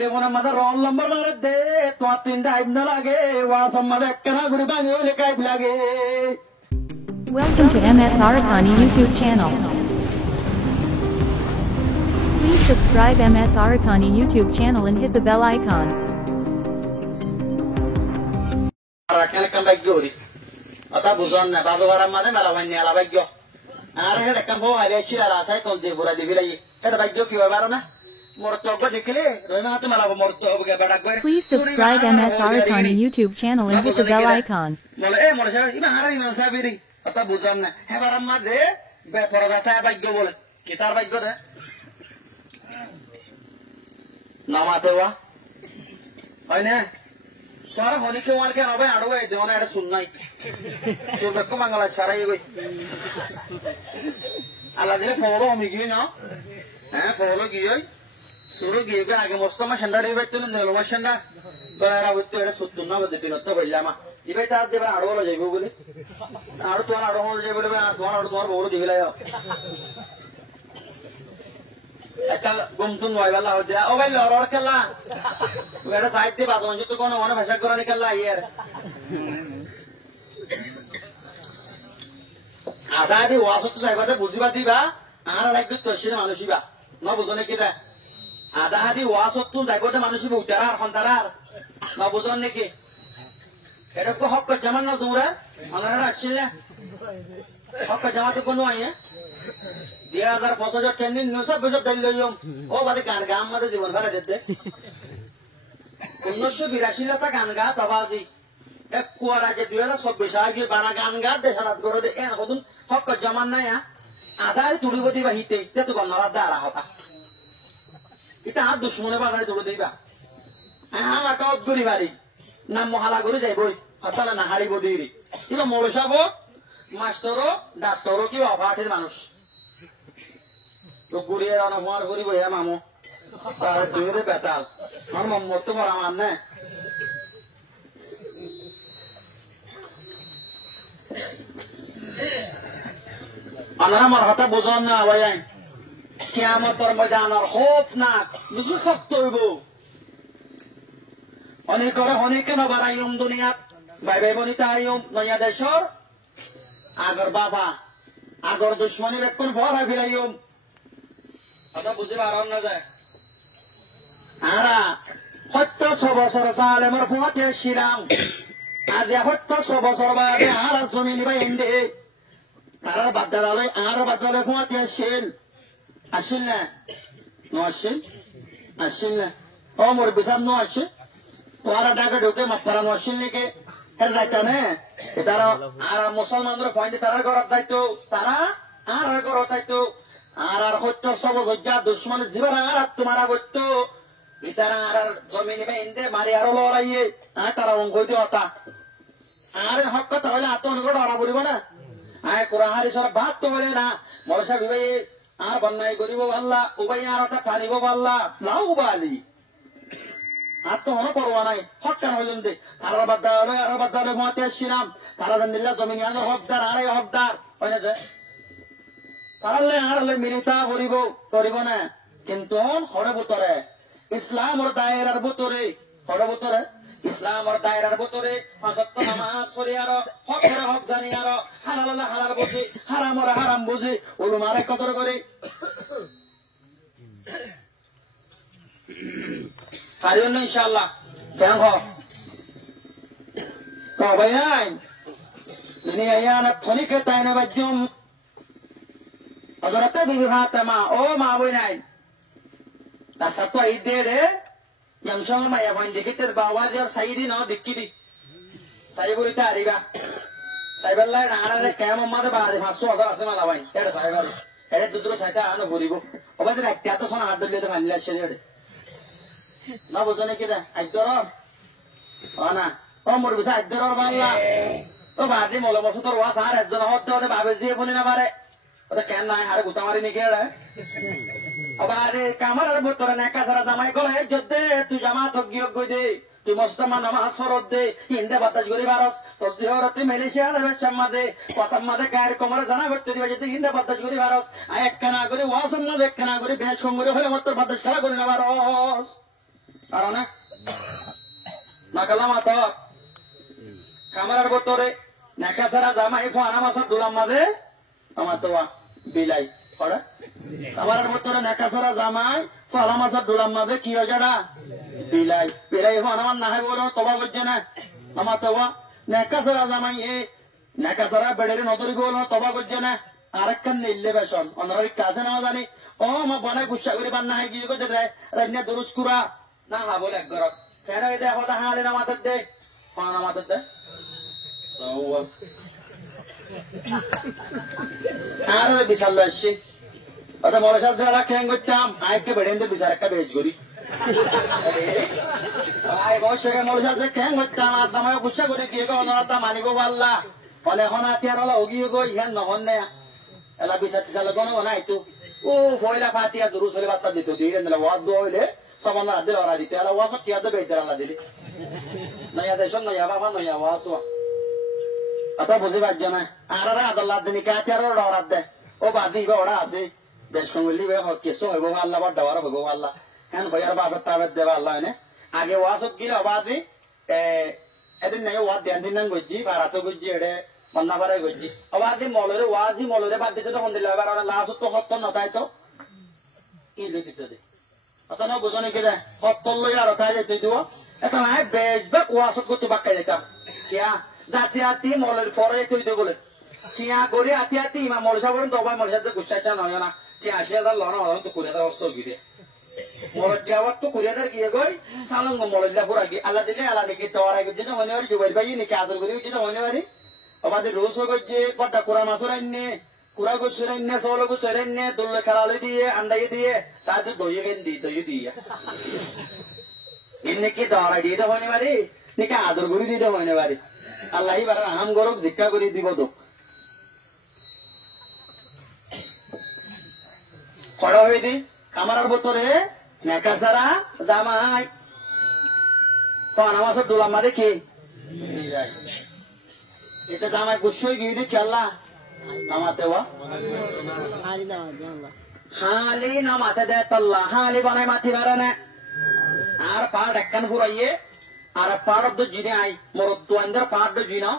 টেলিফোনের মাঝে রং নম্বর মারে দে তোমার 3টা আইব না লাগে ওয়াসম মাঝে একখানা ঘুরে ভাঙে হলে কাইব লাগে। Welcome to MS Arakani YouTube channel. Please subscribe MS Arakani YouTube channel and hit the bell icon. রাখানে কাম ভাগ্য হরি অতা বুঝন না বাবা বারাম মানে মেলা ভাই নেলা ভাগ্য আর হেড কাম হো আরে কি আর আসাই কোন যে বুড়া দিবি লাই এটা ভাগ্য কি হয় বারো না মোর চোখ দেখলে রইনা তো মেলা মোর তো হবে বেটা করে। Please subscribe MS Arakani YouTube channel and hit the bell icon. বলে এ মোর সাহেব ইবা হারাই না সাহেবেরি অতা বুঝন না হে বারাম মাঝে বে পরদাতা ভাগ্য বলে কি তার ভাগ্য দে নামাতে ওয়া হয় না সারা হনিকে ওয়ালকে হবে আড়বে দেওনা এটা শুননাই তো বেকো মাঙ্গলা সারাই গই আল্লাহ দিলে ফলো আমি গিয়ে না হ্যাঁ ফলো গিয়ে শুরু গিয়ে আগে মস্তমা ঠান্ডা রে বাইতে না লমা ঠান্ডা গয়রা হইতো এটা সত্য না বলতে দিন তো বললামা ইবে তার দেবা আড়বলো যাইবো বলে আর তোমার আড়বলো যাইবো বলে তোমার বড় দিবিলাই একটা গুমতুন নয়বেলা হতে ও ভাই লড়র খেলা এটা সাহিত্য বাদন যত কোন মনে ভাষা করানি খেলা ইয়ার আধা আধি ওয়াসত যাইবাতে বুঝিবা দিবা আর লাগবে তসির মানুষিবা ন বুঝনে কি আধা আধি ওয়াসত যাইবাতে মানুষিবা উতারা আর সন্তারার ন বুঝন নাকি এটা তো হক জামান না তোমরা আমরা আসছিল হক জামা তো কোনো আইয়া 2005 ট্রেনিং নসব বছর দল লইম ও বাদে গান গা আমাদের জীবন ফেলে দিতে 1982 লতা গান গা তবাজি এক কুয়ারা যে 2026 আগে বানা গান গা দেশারাত করে দে এন কদুন হক জামান না আদায় তুড়িবতি বাহিতে তে তো গন্নারা দাঁড়া হতা এটা আর দুশ্মনে বাগায় তুড়ি দিবা হ্যাঁ একটা অদ্গুরি বাড়ি নাম মহালা করে যাইবই হতালা না হারিব দিরি কিন্তু মৌলসাব মাস্টারও ডাক্তারও কি অভাটের মানুষ তো গুড়িয়ে অনমার করিব হে মামু দুই বেতাল আমার মম্মর তো বড় আমার না আনারা আমার হাতে বোঝান না ভাই কিয়ামতের ময়দানের হোপ না বুঝু সত্য হইব অনেক করে অনেকে নবারাইম দুনিয়াত ভাই ভাই বনিতা আইম নয়া দেশর আগর বাবা আগর দুশ্মনের এখন ভরা ফিরাইম কথা বুঝতে পারন না যায় আরা 76 বছর কাল আমার পথে ছিলাম আজ 76 বছর বাদে আর জমি নিবাই এন্ডে তারা বাদ্দালে আর বাদ্দালে পথে আসেন আসেন না আসেন আসেন না ও মোর বিসাম নো আসে তোরা ডাকে ঢুকে মাপারা নো আসেন নাকি এর দায়িত্ব নে তারা আর মুসলমানদের পয়েন্টে তারা করার দায়িত্ব তারা আর করার দায়িত্ব আর 76 বছর দুশ্মনের জীবন আর তোমারা করতো ইতারা আর জমি নিবে ইন্দে মারি আরো লড়াইয়ে তারা অঙ্ক দিওতা আর হক কথা হলে আত অনুগত ওরা বলিব না আয় কোরআন হাদিসের বাদ তো হলে না মরসা বিবাই আর বন্যায় করিব আল্লাহ উবাই আর ওটা টানিব আল্লাহ লাউ বালি আর তো মনে পড়বা নাই হক কেন হইলেন দে তারা বাদ্দারে মতে আসছিলাম তারা জানিল্লা জমি নিয়ে হকদার আর হকদার হয় না যে তাহলে আর মিলিতা করিব না কিন্তু হরে ভিতরে ইসলামর দায়েরার ভিতরে হরে ভিতরে ইসলামর দায়েরার ভিতরে সত্য নামাজ পড়ি আর হকের হক জানি আর হালাল হালাল বুঝি হারামর হারাম বুঝি উলুমারে কদর করি পারিও না ইনশাআল্লাহ কেন ভাই নাই দুনিয়া না থনিকে তাই না বাজুম হযরতে বিবি ফাতেমা ও মা বই নাই তার তো এই দে রে জমশম মায়া বই দেখিতে বাওয়াজ আর সাইদি না দিক্কিদি সাইবুরি তারিবা সাইবাল্লাহ রানারে কেমন মাদে বারে 500 আছে মালা ভাই এটা সাইবাল এর দুদুর সাইতা আনো ঘুরিব ওবাদের একটা তো সোনা হাত দিলে মানলা ছেড়ে না বুঝনে কি রে আইদর না ও মোর বিসা আইদর বাংলা ও বাদি মলে বছর ওয়া আর একজন হতে হতে ভাবে যে বলি না পারে ওটা কেন নাই আরে গুতা মারি নি কেড়ে আরে কামারের ভিতরে নেকা সারা জামাই গলে যদ্দে তুই জামাত গিয়ে গই দে তুই মুসলমান নামাজ ফরজ দে ইন্দে বাতাস গরি বারস তোর জিহরতে মালয়েশিয়া দেবে চাম্মা দে প্রথম মাদে গায়ের কোমরে জানা করতে দিবে যে ইন্দে বাতাস গরি বারস আয় একখানা করে ওয়াসম না একখানা করে বেশ সঙ্গে হলে মত বাতাস খেলা করি না বারস আর না নাকালাম আত কামারের ভিতরে নেকা ছাড়া জামাই ফানা মাসা দুলাম মাঝে আমার তো বিলাই পড়া কামারের ভিতরে নেকা ছাড়া জামাই ফালা মাসা দুলাম মাঝে কি হয় যারা বিলাই বিলাই ফানা আমার না হয় বলো তবা করছে না আমার তো নেকা ছাড়া জামাই এ নেকা ছাড়া বেড়ে নদরি বলো তবা করছে না আরেকখান নিলে বেসন অনারিক কাছে নেওয়া জানি ও মা বনায় গুসা করে বান্না হয় গিয়ে কোথায় রান্না দুরুস কুরা না হা বলে এক গরত কেন দে হতা হাড়ে না মাথার দে ফানা মাথার দে আর বিশাল আসছি অত বড় সাহেব যারা খেয়ে করতাম আয়কে বেড়ে বিচার একটা বেজ করি আয় বসে মরে সাথে খেয়ে করতাম আর দামায় গুসা করে গিয়ে অনারতা মানিব পারলা ফলে এখন আতিয়ার হলো ওগিয়ে গো ইহান নহন নেয়া এলা বিচার টিচার কোনো নাই তো ও পয়লা ফাতিয়া দুরুস হলে বার্তা দিত দিয়ে দিলে ওয়াদ দোয়া হইলে সমান দিলে ওরা দিতে এলা ওয়াজ টিয়া দেবে আল্লাহ দিলি নয়া দেশ নয়া বাবা নয়া ওয়াজ অত বুঝি পারছ না আর আদাল্লাহ দিন কাতিয়ার ওরা দে ও বাদি ওরা আছে দেশ কমিলি কেসো হইব আল্লাহ বা দেওয়ার হইব আল্লাহ হ্যাঁ ভাইয়ার বাপের তাবের দেবা আল্লাহ এনে আগে ওয়াজত গিয়ে অবাদি এদিন নাই ওয়াজ ধ্যান দিন গজি ভাড়াতো গজি এড়ে মন্না ভাড়া গজি অবাদি মলরে ওয়াজি মলরে বাদ দিতে তখন দিলে এবার ওরা লাস্ট তো সত্তর নতাই তো কি লিখিত দে অত না বুঝো নাকি রে সত্তর লই আর তাই যেতে দিব এটা নাই বেজবে ওয়াজত করতে বাক্কাই যেতাম কিয়া জাতি আতি মলের পরে তুই দে বলে টিয়া করে আতি আতি ইমা মলসা বলেন তবাই মলসাতে গুছাইছা নয় না টিয়া 80,000 লনা হলো তো 20,000 অস্ত গিয়ে মলের যাওয়ার তো 20,000 গিয়ে গই সালঙ্গ মলের দা পুরা গিয়ে আল্লাহ দিলে আল্লাহ দেখে তো আর আগে যেটা মনে হয় জুবাইর ভাই নাকি আদর করে যেটা মনে হয় আমাদের রোজ হয়ে যে পট্টা কোরআন মাসুর আইনে কুড়া গুছুর আইনে সৌল গুছুর আইনে দুল্লে খেলালে দিয়ে আন্ডাই দিয়ে তার তো দই গেন দি দই দিয়ে এমনি কি দরা দিয়ে তো মনে পারি নাকি আদর করে দিতে মনে পারি আল্লাহ বার আম গরব ভিক্ষা করে দিব তো খড়া হয়ে দি কামার ভিতরে নেকা ছাড়া জামাই পানা মাসের দোলাম মা দেখি এটা জামাই গুছই গিয়ে দেখি আল্লাহ নামাতে হালি নামাতে দে তাল্লা হালি বানাই মাতি বাড়ানে আর পাড় একখান ফুরাইয়ে আর পাড় জিনে আই মরদ্দু আইন্দার পাড় জিনা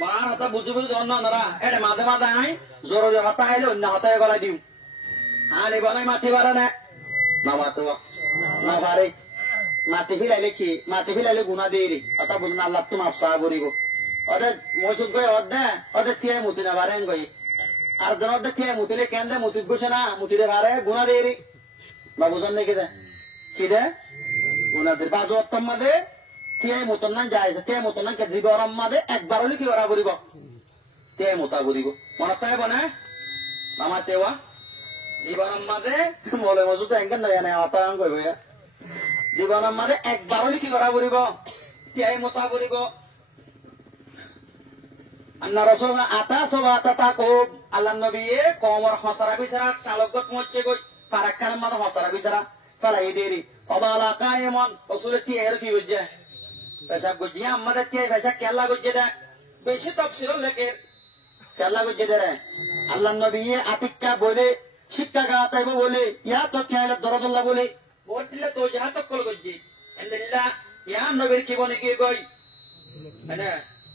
মার হাতা বুঝে বুঝে অন্য ওনারা এটা মাঝে মাঝে আই জোরে হাতা আইলে অন্য হাতায় গলায় দিও হালি বানাই মাটি বাড়ানে নামাতে না পারে মাটি ফিলাইলে কি মাটি ফিলাইলে গুণা দিয়ে রে অতা বুঝুন আল্লাহ তো মাফসা করিব ওদের মজুদ গই অর্ধে ওদের তিয়াই মুতি না পারেন গই আর জন অর্ধে তিয়াই মুতিলে কেন দে মুতি বসে না মুতিলে পারে গুণা দিয়ে রে না বুঝুন নাকি দে কি দে গুণা দিয়ে বাজু অত্তম মাদে তিয়াই মুতন না যায় তিয়াই মুতন না কে দিব আরাম মাদে একবার হলে কি করা করিব তিয়াই মুতা করিব মনে তাই বনে নামাতে ওয়া জীবনের মাঝে মলে মজুদ এঙ্কেন নয় না অতায়ন করবে জীবনের মাঝে একবার হলে কি করা করিব তিয়াই মুতা করিব আন্না রসুল আতা সবা আতা কোব আল্লাহ নবী কমর হসারা বিচারা চালকগত মরছে গই ফারাক্কানের মাঝে হসারা বিচারা ফালাই দেরি অবালা কায়েমন রসুলের তিয়াই কি বুঝছে পেশাব গুজি আমাদের তিয়াই পেশা কেলা গুজে দেয় বেশি তফসিল লেখে কেলা গুজে দেয় আল্লাহ নবী আতিক্কা বলে শিক্ষা গাতাইব বলে ইয়া তো খেয়ালে দরদল্লা বলে ভোট দিলে তো যাহা তো কল গুজি এন্দিল্লা ইয়া নবীর কি বনে কি গই মানে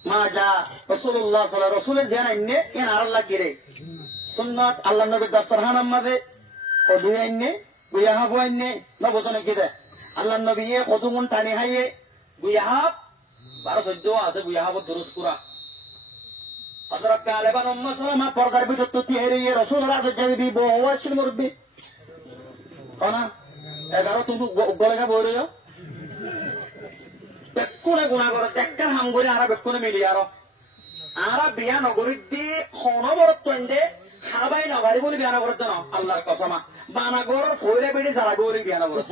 মা যা রাসূলুল্লাহ সাল্লাল্লাহু আলাইহি রাসূলের জান আইনে এন আল্লাহ কি রে সুন্নাত আল্লাহ নবীর দস্তরখান আমাদে কদু আইনে গুয়াহাব আইনে নবতনে কি দে আল্লাহ নবী কদুমন টানি হাইয়ে গুয়াহাব 12-14 আছে গুয়াহাব দুরুস কুরা হযরত গালিবান উম্মে সালামা পর্দার ভিতর তো তিয়ারে রাসূলুল্লাহ যাবে দিব ওয়াছিল মুরব্বি কোনা 11 তুমি গলেগা বইরো বেকুনে গুণা করে চেক্কার হাম করে আর বেকুনে মিলি আর বিয়া নগরীর দি অনবরত হাবাই নবারি বলে বিয়া নগরত না আল্লাহর কসমা বানাগর ফইলে বেড়ে জ্বালা গরি বিয়া নগরত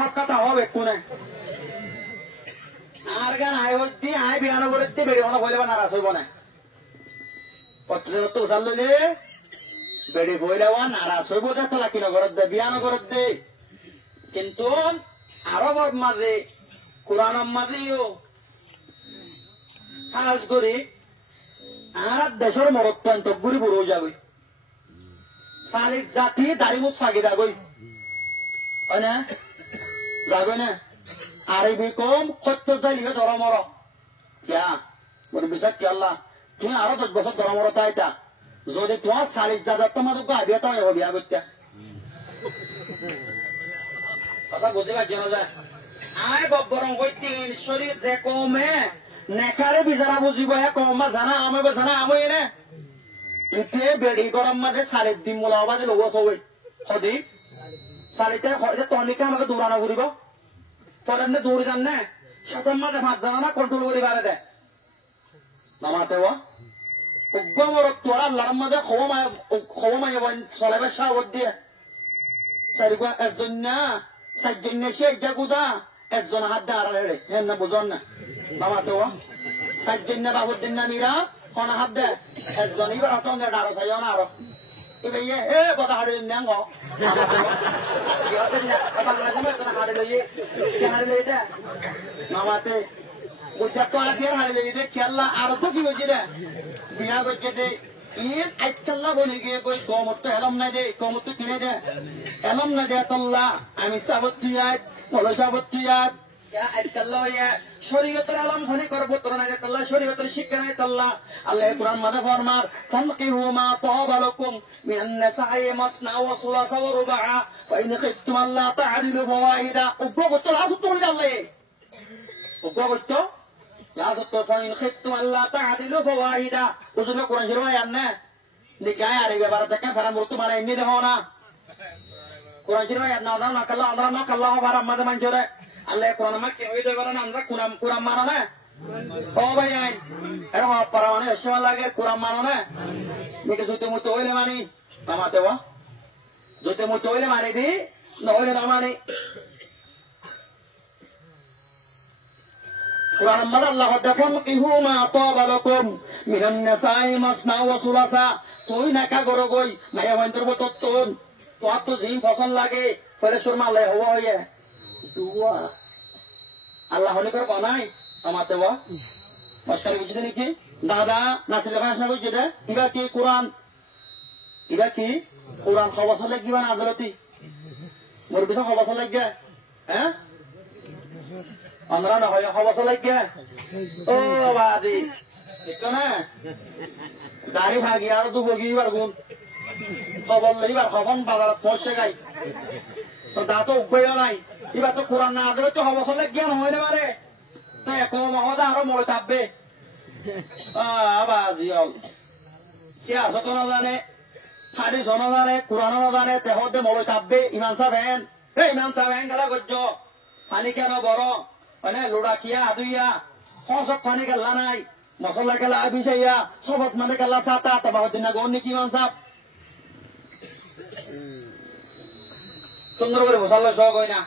হক কথা হবে বেকুনে আর গান আয় হচ্ছি আয় বিয়া নগরীর বেড়ে অনেক হইলে বা নারাজ হইব না পত্রের তো উঠাল লইলে বেড়ে বইলে নারাজ হইব দেখো লাকি নগরত দে বিয়া নগরত দে কিন্তু আরবর মাঝে কোরআনের মাঝেও কাজ করি আর দেশের মরত্ব গুড়ি বুড়ো যাবে শালিক জাতি দাড়ি মুছ ফাঁকি যাবই হয় না যাবে না আর এই কম সত্য চাইলে ধরা মর কিয়া বলে বিশ্বাস কি আল্লাহ তুমি আরো 10 বছর ধরা মর তাইটা যদি তোমার 40,000 তোমার বিয়ে তো বিয়া করতে কথা বুঝতে পারছি না যায় আয় বরং হইতেন শরীর যে কমে নেকারে বিজারা বুঝিব হে কম জানা আমি জানা আমি এনে ইতে বেড়ি গরম মাঝে 3.5 মোলা বাজে লোক সবাই সদি 3.5 তনিকে আমাকে দৌড়ানো ঘুরিব পরে দৌড়ে যান না সাতার মাঝে 5 জানা না কন্ট্রোল করি বাড়ে দেয় নামাতে মর তোরা আল্লাহর মাঝে খবমাই চলাইবার সাহস দিয়ে চারিগুয়া একজন না 4 জন সে একটা গুদা একজন হাত দিয়ে আড়ালে হ্যাঁ না বুঝন না নামাতে 4 জন না বাবুর দিন না মিরা কোন হাত দেয় একজন এবার হাত ডারো চাই না আরো এবার এ কথা হাড়ি নেন নামাতে ওইটা তো আগে হাড়ি লেগে খেললা আরো তো কি হয়েছে রে বিয়া করছে যে ঈদ আইকাল্লা বলে গিয়ে কই কমত এলম না দে কমত কিনে দে এলম না দে তল্লা আমি সাবতিয়াত বলো সাবতিয়াত আইকাল্লা ইয়া শরীয়তের আলম ধনী করব তোর না দে তল্লা শরীয়তের শিক্ষা নাই তল্লা আল্লাহ কুরআন মাঝে ফরমার তানকিহু মা তাবালাকুম মিনান নিসাই মাসনা ওয়া সুলাসা ওয়া রুবা ফাইন খিফতুম আল্লাহ তা'দিলু ফাওয়াহিদা উপগত লাজু তুমি আল্লাহ উপগত লাজত ফাইন খিফতুম আল্লাহ তা'দিলু ফাওয়াহিদা উজুনা কোরআন শরীফ আয়াত না দেখে আরে ব্যাপারে দেখেন ফারা মূর্তি মানে এমনি দেখো না কোরআন শরীফ আয়াত না না কাল্লা আমরা না কাল্লা হবার আমাদের মানজরে আল্লাহ কোরআন মা কে হই দেবার না আমরা কোরআন মানো না ও ভাই আই এরকম পারা মানে সময় লাগে কোরআন মানো না দেখে জুতে মুতে হইলে মানি নামাতে জুতে মুতে হইলে মানি দি নহলে না মানি কোরআন মাদ আল্লাহ দেখুন ইহু মা তাবালাকুম মিনান নিসাই মাসনা ওয়া সুলাসা তুই নাকা গরো গই মায়া বন্তর বততুন তো জিন ফসল লাগে পরে সুরমা লে হওয়া হইয়ে দুয়া আল্লাহ হলি কর বানাই আমাতে মাস্টার বুঝতে নাকি দাদা নাতি লেখা আসা কইছে দে ইবা কি কোরআন খবর চলে কিবা না আদালতি মোর বিষয় খবর চলে গে হ্যাঁ আমরা না হয় খবর চলে গে ও বাদি ঠিক না গাড়ি ভাগি আর তো বগিবার গুণ খবর লইবার খবর বাজারত পৌঁছে গাই তো দা তো উপায় নাই এবার তো কোরআন না আদরে তো খবর চলে জ্ঞান হয় না মারে তো একো মহদা আরো মরে থাকবে বাজি হল সে আসত না জানে হাদিস না জানে কোরআন না জানে তেহতে মরে থাকবে ইমান সাহেব গেলা গজ্জ পানি কেন বড় মানে লোড়া কিয়া আদুইয়া সব পানি গেলা নাই মশলা গেলা আবিসাইয়া সবত মানে গেলা সাতা তবা দিন না গন নাকি ইমান সাহেব সুন্দর করে মশাল্লা সহ হয় না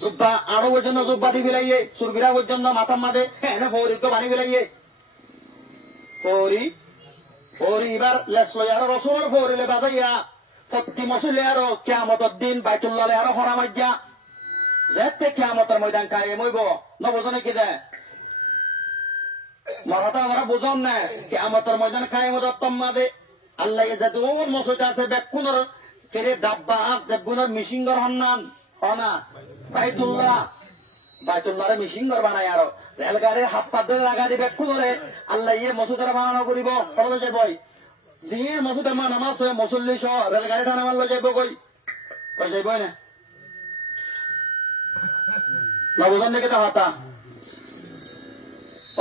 জুব্বা আরো পর্যন্ত জুব্বা দি বিলাইয়ে সুরবিরা পর্যন্ত মাথার মাঝে এনে ফৌরিকে বানি বিলাইয়ে ফৌরি এবার লেস লই আরো রসুনের ফৌরিলে বাজাইয়া প্রতি মসুলে আরো কিয়ামতের দিন বাইতুল্লালে আরো হরা মাজ্জা যেতে কিয়ামতের ময়দান কায়ে মইব নবজনে কি দেয় মরাতা আমরা বুঝন না কিয়ামতের ময়দান কায়ে মদত তম্মাদে আল্লাহ যাদুন মসুদ আছে বেকুনের কেরে ডাব্বা দেবগুনের মিশিংগর হন্নান হনা বাইতুল্লাহরে মিশিংগর বানাই আরো রেলগাড়ির হাত পা ধরে লাগা দিবে কুদরে আল্লাহ ইয়ে মসুদের বানানো করিব ফলে যে বই জিয়ে মসুদের মা নামাজ হয়ে মুসল্লি সহ রেলগাড়ি টানা মারলো যাইব কই যাইব না বুঝান দেখে তো হাতা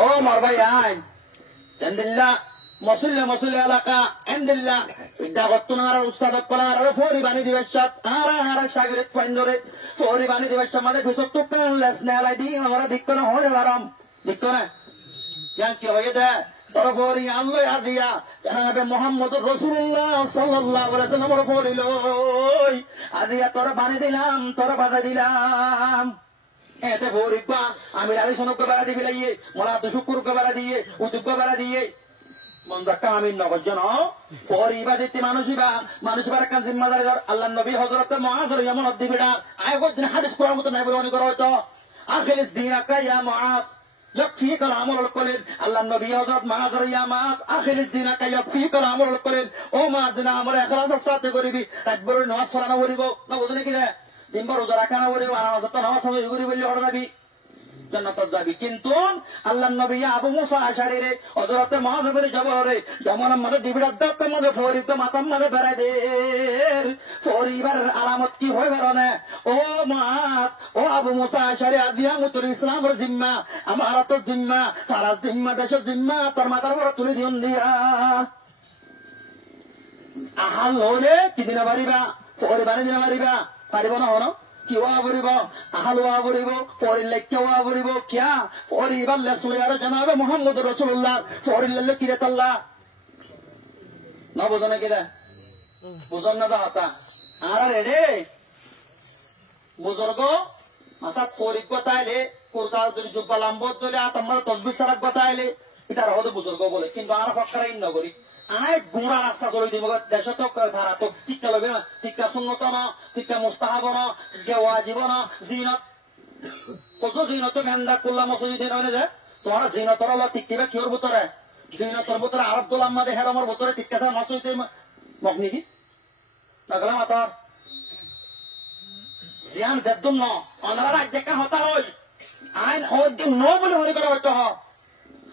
ও মার ভাই আইন আলহামদুলিল্লাহ মসুল্লে এলাকা এন্দিল্লা ইডা বর্তমানে উস্তাদত করার আর ফরি বানি দিবেশাত হারা সাগরিত ফাইন ধরে ফরি বানি দিবেশা মাঝে ভিতর তো লেস নেলাই দি আমরা দিক্কন হয়ে বারাম দিক্কন ইয়ান কি হয়ে দে তোর ফরি আল্লাহ আদিয়া জানাবে মুহাম্মদ রাসূলুল্লাহ সাল্লাল্লাহু আলাইহি ওয়াসাল্লাম ফরি লই আদিয়া তোর বানি দিলাম তোর বাজা দিলাম এতে ফরিবা আমি আলী সনকে বাড়া দিবি লাইয়ে মোলা দুশুকুরকে বাড়া দিয়ে উতুবকে বাড়া দিয়ে মন্দাক্কা আমি নবজন পরিবা দিতে মানুষবার কান জিম্মাদারি আল্লাহ নবী হযরত মুআয যেমন দিবিডা আয় কদিন হাদিস কোরআন মত নাই বলে করা হয়তো আখিলিস দিনাকা ইয়া মুআয ইয়াকফিকা আমল করেন আল্লাহ নবী হযরত মুআয ইয়া মুআয আখিলিস দিনাকা ইয়াকফিকা আমল করেন ও মুআয না আমল ইখলাসের সাথে করিবি রাজবরের নামাজ পড়ানো করিব না বুঝলি কি তিনবার রোজা রাখা না বলে নামাজ তো নামাজ করি বললে ওটা যাবি জান্নাত যাবি। কিন্তু আল্লাহ নবী আবু মুসা আশারীরে হযরতে মুআয ইবনে জবরে যেমন আমাদের দিবিড়ার দত্তের মধ্যে ফরিদ মাতাম মধ্যে বেড়ায় দে পরিবারের আলামত কি হয় বেরোনে ও মুআয ও আবু মুসা আশারী আদিয়া মুতুল ইসলামের জিম্মা আমার তো জিম্মা সারা জিম্মা দেশের জিম্মা তোর মাথার উপর তুলে দিন দিয়া আহাল হলে কি দিনে পারিবা পরিবারে দিনে পারিবা পারিব না হন কি ওয়াবরিব আহাল ওয়াবরিব পরিলে কে ওয়াবরিব কিয়া পরিবার লেসলে আর জানাবে মুহাম্মদ রাসূলুল্লাহ পরিলে কি রেতাল্লাহ না বুঝনে কিরা বুঝন না বাতা আর রেডে বুজুর্গ মাথা পরিক কথাইলে কোরতার যদি জুব্বা লাম্বত ধরে তোমরা তসবিহ সারাক কথাইলে এটা রহদ বুজুর্গ বলে কিন্তু আর ফকরাইন নগরী আয় গুঁড়া রাস্তা চলে দিব দেশ তো ধারা তো টিকা লবে না টিকা সুন্নত না টিকা মুস্তাহাব না টিকা ওয়াজিব না জিনত কত জিনত গান্দা করলাম মসজিদে নয় যে তোমার জিনতর হলো টিকিবা কিওর ভিতরে জিনতর ভিতরে আরব গোলাম মাদে হেরমর ভিতরে টিকা থাকে মসজিদে মগনিকি লাগলাম আতর জিয়ান জদ্দুম ন অনারা রাজ্যে কা হতা হই আইন হদিন নো বলে হরি করে হইতো হ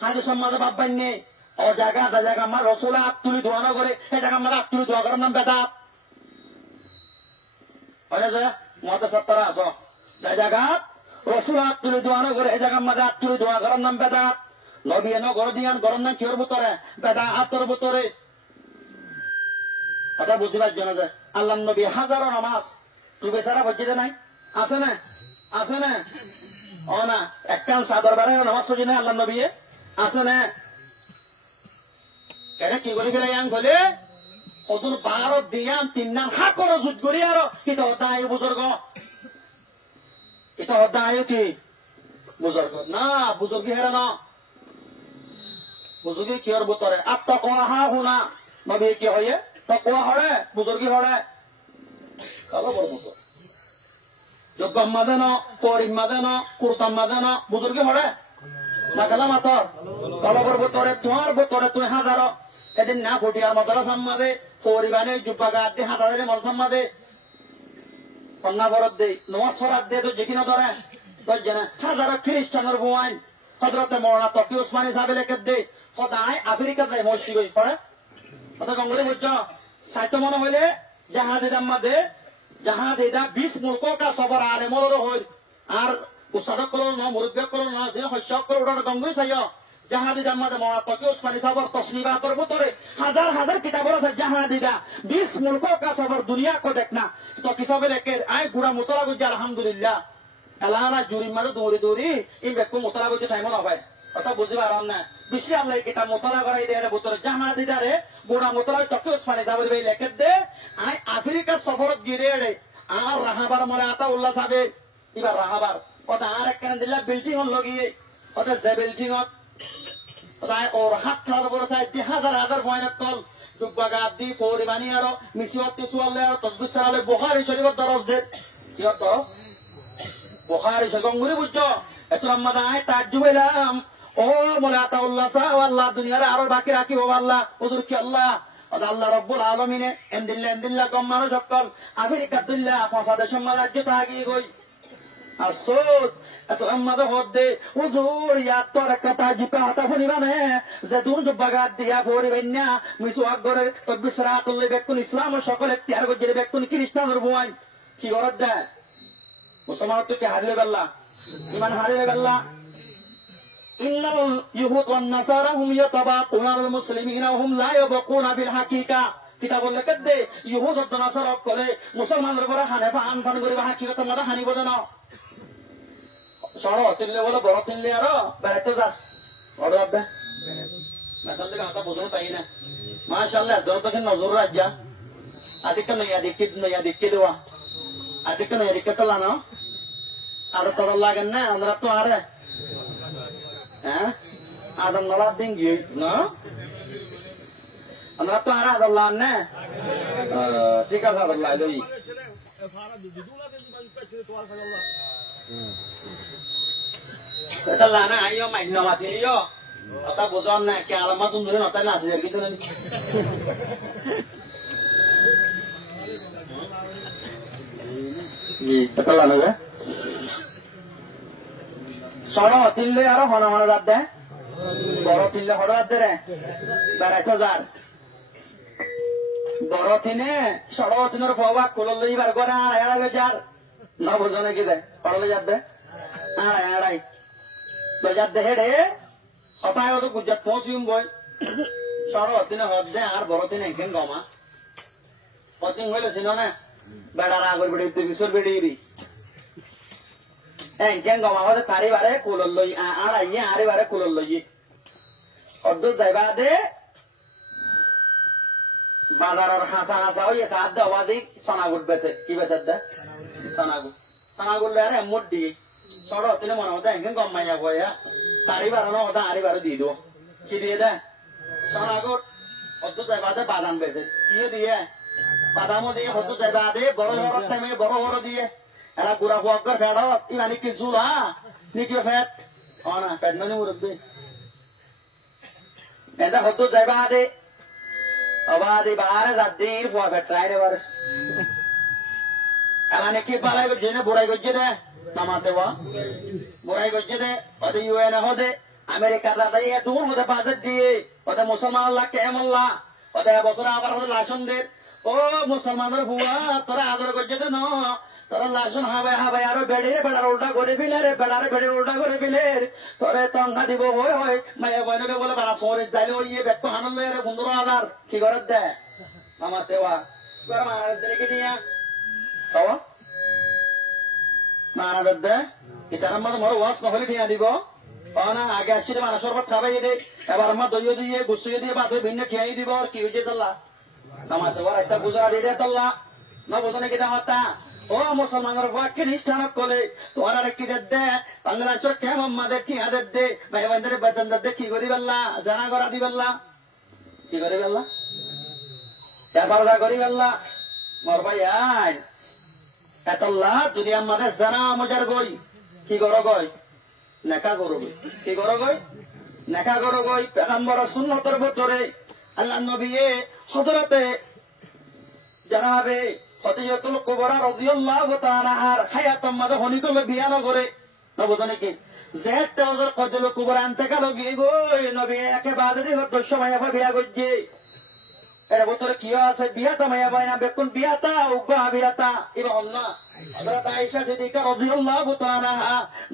হাজু সমাজে বাব্বাই নেই ও জায়গা দা জায়গা আমার রসুলা হাত তুলি ধোয়া না করে এই জায়গা আমার হাত তুলি ধোয়া করার নাম বেদাত মত সত্তর আস জায়গা রসুলা হাত তুলি ধোয়া না করে এই জায়গা আমার হাত তুলি ধোয়া করার নাম বেদাত নবী এনো গড় দিয়ান গরম নাম কিওর ভিতরে বেদা হাতর ভিতরে কথা বুঝিবার জন্য যে আল্লাহ নবী হাজারো নামাজ তুই বেচারা বজ্জিতে নাই আছে না আছে না ও না একখান সাদর বারে নামাজ পড়ি না আল্লাহ নবী আছে না এটা কি করে ফেলে গলে অদূর 12 দিয়ান 3 নাম হা করো যুদ্ধ করি আর এটা হদায় বুজুর্গ এটা হদায় কি বুজুর্গ না বুজুর্গি হেরা না বুজুর্গি কি আর বতরে আত্তাকওয়া হা হুনা নবী কি হয় তাকওয়া হরে বুজুর্গি হরে কালো বড় মত জব্বাম মাদান পরিম মাদান কুরতাম মাদান বুজুর্গি হরে না কালা মাতর কালো বড় বতরে তোমার বতরে তুই হাজারো এদিন না ফুটিয়ার মতরা সম্মাদে পরিবারে জুব্বাগা আদি হাতারে মত সম্মাদে কন্যা বরদ দে নমাজ ফরাত দে তো যেকিনা ধরে তো জানা হাজার খ্রিস্টানের বুয়াইন হযরতে মাওলানা তকি ওসমানী সাহেব লেখে দে খোদায় আফ্রিকা যায় মসজিদ হই পড়ে কথা গঙ্গরে বুঝছো সাইতো মনে হইলে জাহাদে দাম্মাদে জাহাদেদা 20 মুলক কা সবার আলে মলর হই আর উস্তাদ কল না মুরব্বি কল না যে হস্য কল ওটা গঙ্গরে সাইয়া জাহাদি জাম্মাদে মাওলানা তকি ওসমানী সাহেব তসনিবাতের ভিতরে হাজার হাজার কিতাব আছে জাহাদিদা 20 মুলক কা সবার দুনিয়া কো দেখনা তো কিসবে লেকে আয় গুড়া মুতলা গুজ আলহামদুলিল্লাহ এলানা জুরি মারো দৌড়ি দৌড়ি এই বেকু মুতলা গুজ টাইম না ভাই কথা বুঝিবা আরাম না বেশি আল্লাহ কিতাব মুতলা করাই দে এর ভিতরে জাহাদিদারে গুড়া মুতলা তকি ওসমানী সাহেব ভাই লেকে দে আয় আফ্রিকা সফরত গিরে রে আর রাহাবার মনে আতা উল্লাহ সাহেব এবার রাহাবার কথা আর একখান দিলা বিল্ডিং হল লগিয়ে ওদের যে বিল্ডিং ওর হাত খাওয়ার বড় চাই হাজার হাজার পয়েন্টের তল জুব্বাগা দি পরিমাণি আরো মিসিওয়াত কিছুয়ালে আর তসবিহ সারালে বুখারী শরীফের দরজ দে কি দরজ বুখারী শরীফ গঙ্গুরি বুঝছো এত আমাদের আয় তাজ্জুব এলাম ও মোলা আতাউল্লাহ সাহ আল্লাহ দুনিয়ার আরো বাকি রাখি ও আল্লাহ হুজুর কি আল্লাহ আল্লাহ রব্বুল আলামিনে এন্দিল্লা গম্মানো সকল আফ্রিকা দুল্লা পাঁচা দেশের রাজ্য থাকি গই আফসোস এত আমাদের হদ্দে হুজুর ইয়াত তোর একটা তাজিপা হতা শুনিবানে যে দূর জব্বাগাত দিয়া পরিবেন না মিসু আকবরের তকবিসরা করলে ব্যক্তি ইসলাম সকলে ত্যাগ করে ব্যক্তি খ্রিস্টানের বুয়াই কি গরত দেয় মুসলমান তো কি হারিয়ে গেল্লা ইমান হারিয়ে গেল্লা ইন্নাল ইহুদ ওয়ান নাসারা হুম ইয়াতাবাকুনা আল মুসলিমিনা হুম লা ইয়াবাকুনা বিল হাকিকা কিতাব লেখে দে ইহুদ ও নাসারা কলে মুসলমানদের উপর হানেফা আনফান করে হাকিকত মাদা হানি বদনা সড়ো তিনলে বলে বড় তিনলে আরো বেড়াতে যা বড় আব্বা মেশাল থেকে মাথা বোঝানো তাই না মাশাআল্লাহ জোর তখন নজর রাজ্যা আদিকে নয়া দিকে দেওয়া আদিকে নয়া দিকে তো লানো আর তোর লাগেন না আমরা তো আরে হ্যাঁ আদম নলা দিন গিয়ে না আমরা তো আর আদম লান না ঠিক আছে আদম লাই লই লানা আইও মান্য মাতি দিও কথা বোঝান না কি আলামা তুমি ধরে নতাই না আছে কিন্তু না জি কতলা লাগে সরো তিনলে আরো হন হন দাদ দে বড় তিনলে হড় দাদ দে রে 1,000 বড় তিনে সরো তিনের বাবা কোলল লইবার করে আর এড়ালে যার না বুঝনে কি দে হড়লে যাদ দে আর এড়াই তো যাদ দে হেডে অপায় তো গুজরাট পৌঁছিম বই সরো তিনে হদ দে আর বড় তিনে কেন গমা কতিং হইলো ছিল না বেড়ার আগর বেড়ে তুই বিশ্বর বেড়ে কেন গমা হতে তারি বারে কুলল লই আর আইয়ে আরে বারে কুলল লই অদ্দুর যাইবা দে বাজারের হাসা হাসা হইয়ে সাত দেওয়াদি সোনাগুট বেছে কি বেছে দে সোনাগুট আরে মুড্ডি সড়ো তিনে মনে হতে কেন গমাইয়া বইয়া তারি বারে না হতে আরে বারে দিয়ে দো কি দিয়ে দে সোনাগুট অদ্দুর যাইবা দে বাদাম বেছে ইয়ে দিয়ে বাদামও দিয়ে হতো যাইবা দে বড় বড় টাইমে বড় বড় দিয়ে এরা গুড়া ফুয়াক্কর ফেট হত ইমানি কি জুলা নিকি ফেট না ফেট ননি মুরব্বী এটা হতো যাইবা দে অবাদে বারে রাদ্দির ফুয়া ফেট রাইরে বারে এরা নাকি পালাই গজ্জে না বুড়াই গজ্জে দে নামাতে ওয়া বুড়াই গজ্জে দে ওদের ইউএন হদে আমেরিকার রাতে দূর হতে বাজেট দিয়ে ওদের মুসলমান আল্লাহ কেমল্লা ওদের বছর আবার হতে লাসন দে ও মুসলমানের বুয়া তোরা আদর করছে তো ন তোরা লাসন হাবাই হাবাই আরো বেড়ে বেড়ার উল্টা করে ফেলে রে বেড়ারে বেড়ে উল্টা করে ফেলে তোরে তংখা দিব হয় হয় মায়া বইনকে বলে বাড়া শহরে যাইলে ওই ব্যক্ত হানল রে 15,000 কি করে দেয় আমার দেওয়া মারা কি দিয়া খাওয়া মারা দে এটা আমার মোর ওয়াশ নহলে দিয়া দিব না আগে আসলে মানুষ সরবত খাবাই দে এবার আমার দইয়ে দিয়ে গুছিয়ে দিয়ে বাসে ভিন্ন খেয়াই দিব আর কি হয়েছে তাল্লা নামাতে ওরা একটা গুজরা দিয়ে তাল্লা না বোঝনে কি দামাতা ও মুসলমানের বাক্যে নিষ্ঠান করে তোরা রেখে দে বাংলাদেশের কেমন মাদের কি হাদের দে ভাই বান্ধবের বেতন দে কি করি বেল্লা জানা করা দি বেল্লা কি করি বেল্লা এবার যা করি বেল্লা মোর ভাই আয় এতল্লা যদি আমাদের জানা মজার গই কি করো গই নেকা করো গই কি করো গই নেকা করো গই পেগম্বর সুন্নতের ভিতরে আল্লাহ নবী হযরতে জানাবে ফতিহাতুল কুবরা রাদিয়াল্লাহু তাআলা আর হায়াতের মধ্যে হনিকলে বিয়ান করে নবদনে কি যেতে ওদের কদল কুবরা আনতে গেল গিয়ে গই নবী একেবারে হত সময় আবার বিয়া গজ্জে এর ভিতরে কি আছে বিয়াতা মায়া বাইনা বেকুন বিয়াতা উগা বিয়াতা ইবা আল্লাহ হযরত আয়েশা সিদ্দিকা রাদিয়াল্লাহু তাআলা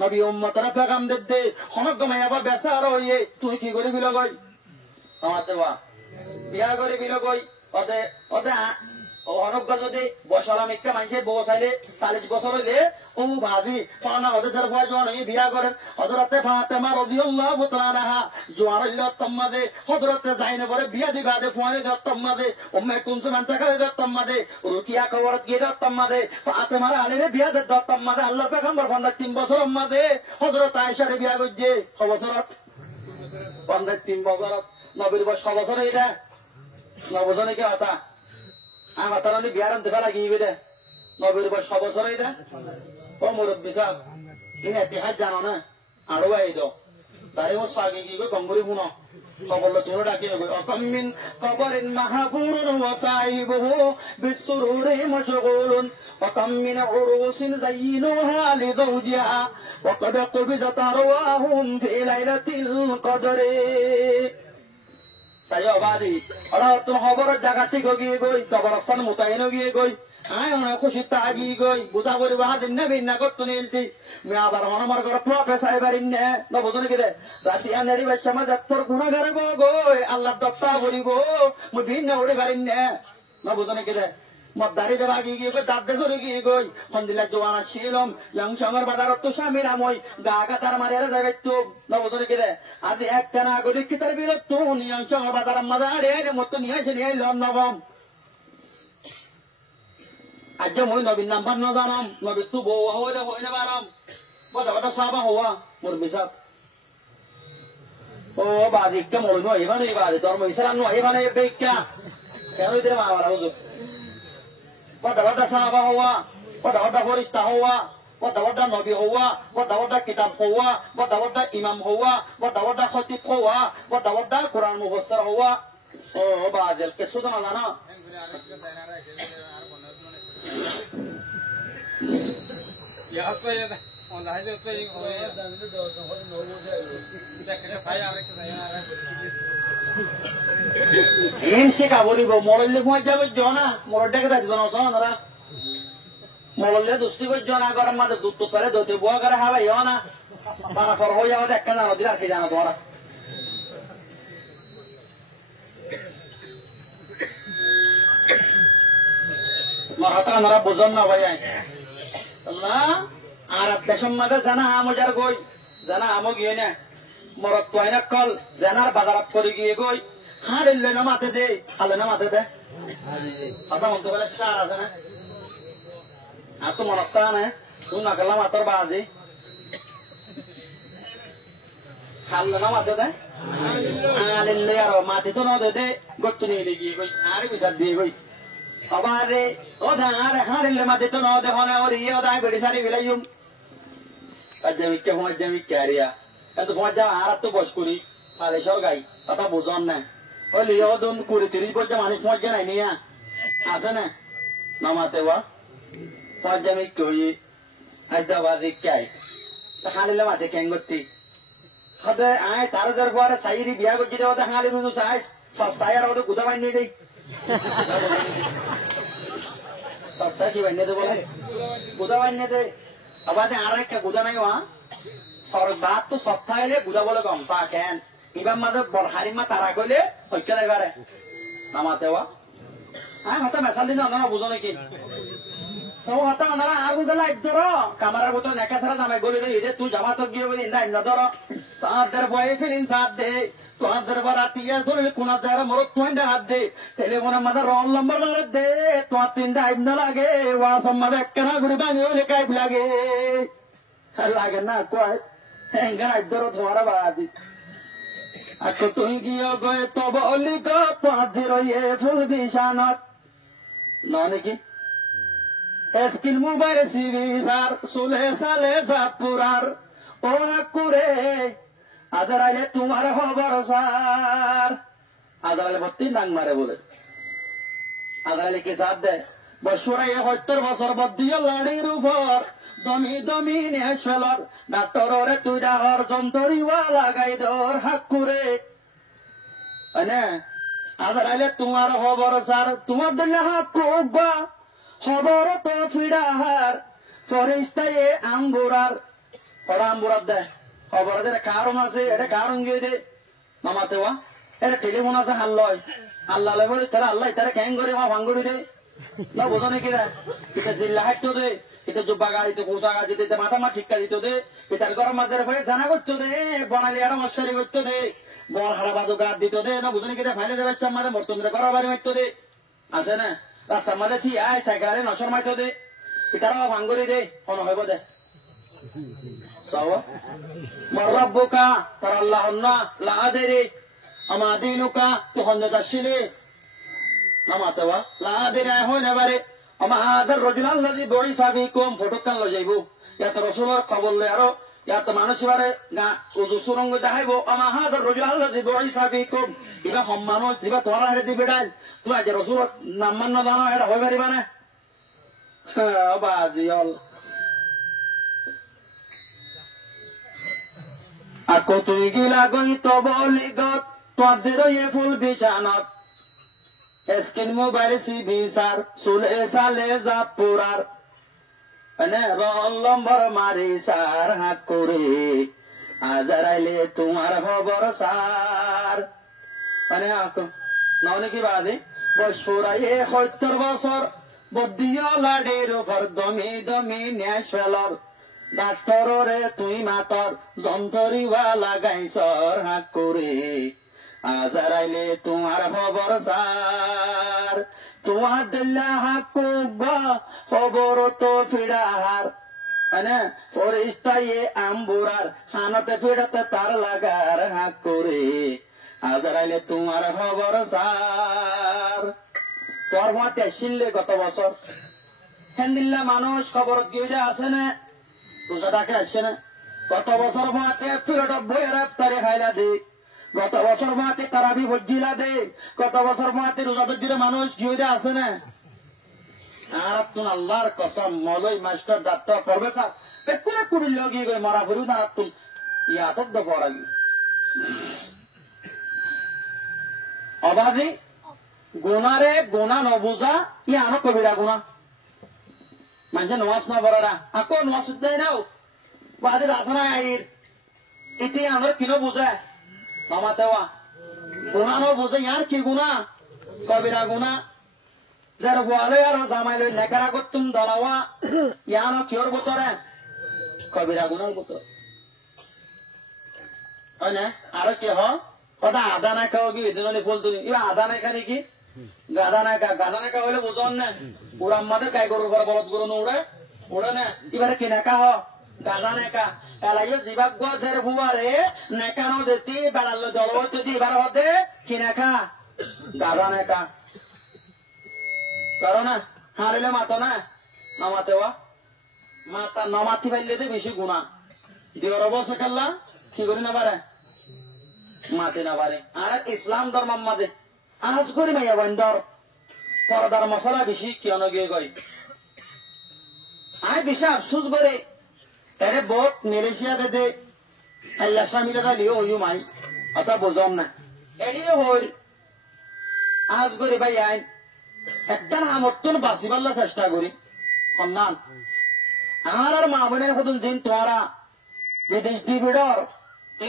নবী উম্মতরা পেগাম দে হনক মায়া বা বেসার হইয়ে তুই কি করি বিল গই আমাতে বা বিয়া করে বিল গই ওদে ওদে অনজ্ঞ যদি বসালাম একটা মানুষের বসাইলে 40 বছর হইলে ও ভাবি পানা ওদের স্যার ভয় জোয়ান হয়ে বিয়া করেন হযরতে ফাতেমা রাদিয়াল্লাহু তাআলা জোয়ান হইল তম্মাদে হযরতে যাইনে পরে বিয়া দিবা দে ফোনে দে তম্মাদে উম্মে কুনসুমান তাকালে দে তম্মাদে রুকিয়া কবর গিয়ে দে তম্মাদে ফাতেমা আলীরে বিয়া দে তম্মাদে আল্লাহর পয়গম্বর 3 বছর উম্মাদে হযরত আয়েশারে বিয়া করছে 6 বছরত 3 বছরত নবীর বয়স 6 বছর হইলা নবজনে কি কথা আমার তারা বিয়ার আনতে ফেলা গিয়ে দে নবীর বয়স 6 বছর হইলা ও মুরব্বী সাহেব ইনি ইতিহাস জানো না আরো ভাই দো তাই ও সাগে কি গো গম্বরি বুনো কবল তোর ডাকে গো অকমিন কবরিন মাহফুরুন ওয়া সাইবুহু বিসসুরুরি মাশগুলুন وكم من عروس زينوها لزوجها وقد قبضت أرواحهم في ليلة القدر সাইবাদি ওরা তো খবরের জায়গা ঠিক গিয়ে গই কবরস্থান মোতায়েন গিয়ে গই আয় ওনা খুশি তাগি গই বুঝা করে বাহাদিন না বিনা করতে নিলতি মে আবার আমার ঘর প্রফেসর বারিন না নবদনে কি রে রাতি আনারি বাচ্চা মা ডাক্তার গুনাহগারে গই আল্লাহ দত্তা বলিব মু ভিন্ন ওরে বারিন না নবদনে কি রে মদারি দে লাগি গিয়ে দাঁত দে ধরে গিয়ে গই হন্দিলা জওয়ানা ছিলাম ইয়ং সঙ্গর বাজারত তো স্বামীর আমই গাগা তার মারিয়া যাবে তো নবদনে কি রে আজ একটা নাগরিক কি তার বিরত তো ইয়ং সঙ্গর বাজার মাদারে মত নিয়ে এসে নিয়ে এলাম নবম আজ মই নবীন নাম্বার ন জানাম নবী তু বউ হইলে হইলে বারাম বড় বড় সাবা হওয়া মোর বিসাব ও বাদি কে মই নই এবারে বাদি ধর্ম ইসলাম নই এবারে বেকা কেন দিরে মা বাবা হুজুর বড় বড় সাহাবা হওয়া বড় বড় ফেরেশতা হওয়া বড় বড় নবী হওয়া বড় বড় কিতাব হওয়া বড় বড় ইমাম হওয়া বড় বড় খতিব হওয়া বড় বড় কোরআন মুফাসসির হওয়া ও বাজেল কে সুদা জানা সে কাবরিব মরলে পয়সা করছো না মরটাকে দায়িত্ব না মরলে দুষ্টি করছো না গরম মাঝে দুধ তো করে দোতে বুয়া করে হাবাই না বানা ফর হয়ে যাওয়া একটা না নদী রাখি জানা তোমরা মহাতা আমরা বোঝন না ভাই না আর দেশের মাঝে জানা আমজার গই জানা আমো গিয়ে না মরত তো আইনা কল জানার বাজারাত করে গিয়ে গই হারিলে না মাথে দে হালে না মাথে দে কথা বলতে বলে চার আছে না আর তো মনস্তা না তুই না করলাম আতর বাজি হালে না মাথে দে হারিলে আর মাথে তো না দে গত্তু নিয়ে গিয়ে গই আর বিচার দিয়ে গই আবারে ও ধারে হারিলে মাঝে তো নদে হনে ওর ইয়ে ওদায় বেড়ি সারি বিলাইম জমিকে ভয় জমিকে আরিয়া এত ভয় যা আর তো বস করি আরে সরগাই কথা বুঝন না ওই লিও দুন 20-30 বছর মানুষ মজা নাই নিয়া আছে না নামাতে ওয়া ভয় জমিকে ওই হায়দ্রাবাদে কাই হারিলে মাঝে কেন করতি হদে আয় তার যার পরে সাইরি বিয়া করছি ওদে হারি রুজু সাইস সাইয়ার ওদে গুদা বাইনে দেই সস্তা কি বাইনে দেবো গুদা বাইনে দে আবার আর একটা গুদা নাই ওয়া সরবাত তো সপ্তাহ এলে গুদা বলে কম তা কেন এবার মাঝে হারিমা তারা কইলে হইকা দেবারে নামাতে ওয়া হ্যাঁ হাতে মেশাল দিন আপনারা বুঝো নাকি সব হাতে আপনারা আর গুদা একদর কামারের বোতল নেকা ছাড়া জামাই গলি রে তুই জামা তো গিয়ে বলি না নদর তাদের বয়ে ফিলিং সাথ দে তোমাদের বারাতিয়া ধরলে কোন যারা মরত তোইন্দা হাত দে টেলিফোনের মাঝে রং নম্বর মারে দে তোমার তিনটা আইব না লাগে ওয়াসম মাঝে একখানা ঘুরে ভাঙি হলে কাইপ লাগে লাগে না কয় হ্যাঁ আইব ধরো তোমার বাজি আকো তুই গিয়ে গয়ে তব অলি গো তোমাদের ইয়ে ফুল বিশানত না নাকি স্কিল মোবাইল সিবি সার সুলে সালে জাপুরার ও হাকুরে আদারাইলে তোমার খবর সার আদারাইলে ভর্তি ডাং মারে বলে আদারাইলে কি সাথ দেয় বছরে 70 বছর বদিও লাড়ির উপর দমি দমি নেশালর ডাক্তরে তুই ডাহর যন্ত্রীওয়া লাগাই দর হাকুরে আদারাইলে তোমার খবর সার তোমার দিলে হাকু খবর তো ফিডাহার ফরিস্তায় আম্বুরার ওরা আম্বুরার দেয় খবর আছে কারণ আছে এটা কারণ গিয়ে দে নামাতে ওয়া এটা টেলিফোন আছে হাল্লয় আল্লাহ বলে তারা আল্লাহ তারা ক্যাং করে মা ভাঙ্গুড়ি দে না বোঝো নাকি রে এটা জিল্লা হাঁটতো দে এটা জুব্বা গাড়িতে কোথা গাড়ি দিতে মাথা মা ঠিকা দিত দে এটার গরম মাঝের হয়ে জানা করতো দে বনালি আরো মশারি করতো দে বন হারা বাজু গাছ দিত দে না বুঝো নাকি ফাইলে দেবে মাঝে মর্তন্দ্রে করা বাড়ি মারতো দে আছে না রাস্তার মাঝে ঠিক আয় সাইকেলে নশর মাইতো দে এটারও ভাঙ্গুড়ি দে কোন হইব দে মরব্বুকা তার আল্লাহ না লাদেরে আমাদিনুকা তখন যাচ্ছিলে নামাতে ওয়া লাদেরে হয় না বারে আমাদের রজুল আল্লাযী বুইসা বিকুম ফটোকান ল যাইবো ইয়াত রাসূলের খবর লয় আরো ইয়াত মানুষ বারে গা ওযু সুরঙ্গ দেখাইবো আমাদের রজুল আল্লাযী বুইসা বিকুম ইবা সম্মানো ইবা তোরা হেরে দিবে ডাল তুই আজ রাসূলের নাম মান না জানো এটা হই পারিবা না বাজি অল আকো তুই গিলা গই তো বলি গত তোদের এ ফুল বিছানত স্কিন মোবাইল সিবি সার সুলে সালে জাপুরার রল নম্বর মারি সার হাত করে আজারাইলে তোমার খবর সার নয় কি বাদে বছরাইয়ে 70 বছর বদিও লাড়ির উপর দমি দমি নেশ ফেলর ডাক্তরে তুই মাতর যন্ত্রীওয়া লাগাইছর হাত করে আজারাইলে তোমার খবর সার তোমার দিল্লা হাত খবর তো ফিডাহার ফরিস্তাইয়ে আম্বুরার হানতে ফিডাতে তার লাগার হাত করে আজারাইলে তোমার খবর সার তোর মাতে শিললে গত বছর হেন্দিল্লা মানুষ খবর গিয়ে যা আসে না রোজাটাকে আসছে না গত বছর মাতে ফিরত বইয়ের তারে খাইলা দে গত বছর মাতে তারাবি ভজিলা দে গত বছর মাতে রোজা দর্জিরে মানুষ গিয়ে যা আসে না আর তুন আল্লাহর কসম মলই মাস্টার ডাক্তার প্রফেসর পেকুলে কুড়ি লগিয়ে গই মরা ভরিও না তুন ইয়াতক দ পড়াবি অবাধি গুনারে গুনা নবুজা ইয়া আনো কবিরা গুনা মানুষের নমাজ না পড়ারা আকো নমাজ দেয় নাও বাদে আসনা আইর ইতি আমার কিনো বুঝে নমাতেওয়া গুনা নো বুঝে ইয়ার কি গুনা কবিরা গুনা যার বলে আর জামাই লই নেকারা করতুম দলাওয়া ইয়ানো কিওর বতরে কবিরা গুনার বতর না আর কি হ কথা আদা না খাও কি এদিন ফুল তুলি এবার আদা না খানি কি গাদা না হইলে বুঝন না উড়াম মাঝে গাই গরুর পর বলদ গরু উড়ে উড়ে না এবারে কি নেকা হ গাদা নেকা এলাইও জিবাক গের হুয়ারে নেকানো দিতি বেড়ালো জল হইতে দি এবার হতে কি নেকা গাদা নেকা করো না হারিলে মাতো না নমাতে ওয়া মাতা নমাতি পাইলে তো বেশি গুণা দিওর অবস্থা কাল্লা কি করি না পারে মাতে না পারে আর ইসলাম ধর্ম মাঝে আজ করি মাইয়া বন্দর পর্দার মশলা বেশি কিয়ন গিয়ে গই আয় বেশি আফসুস করে এরে বহুত মালয়েশিয়া দে আল্লাহ স্বামীরা লিও হইও মাই অত বোঝম না এড়িয়ে হই আজ করি ভাই আইন একটা আমর্তন বাঁচিবার চেষ্টা করি সন্ধান আমার আর মা বোনের হতুন দিন তোরা বিদেশ ডিভিডর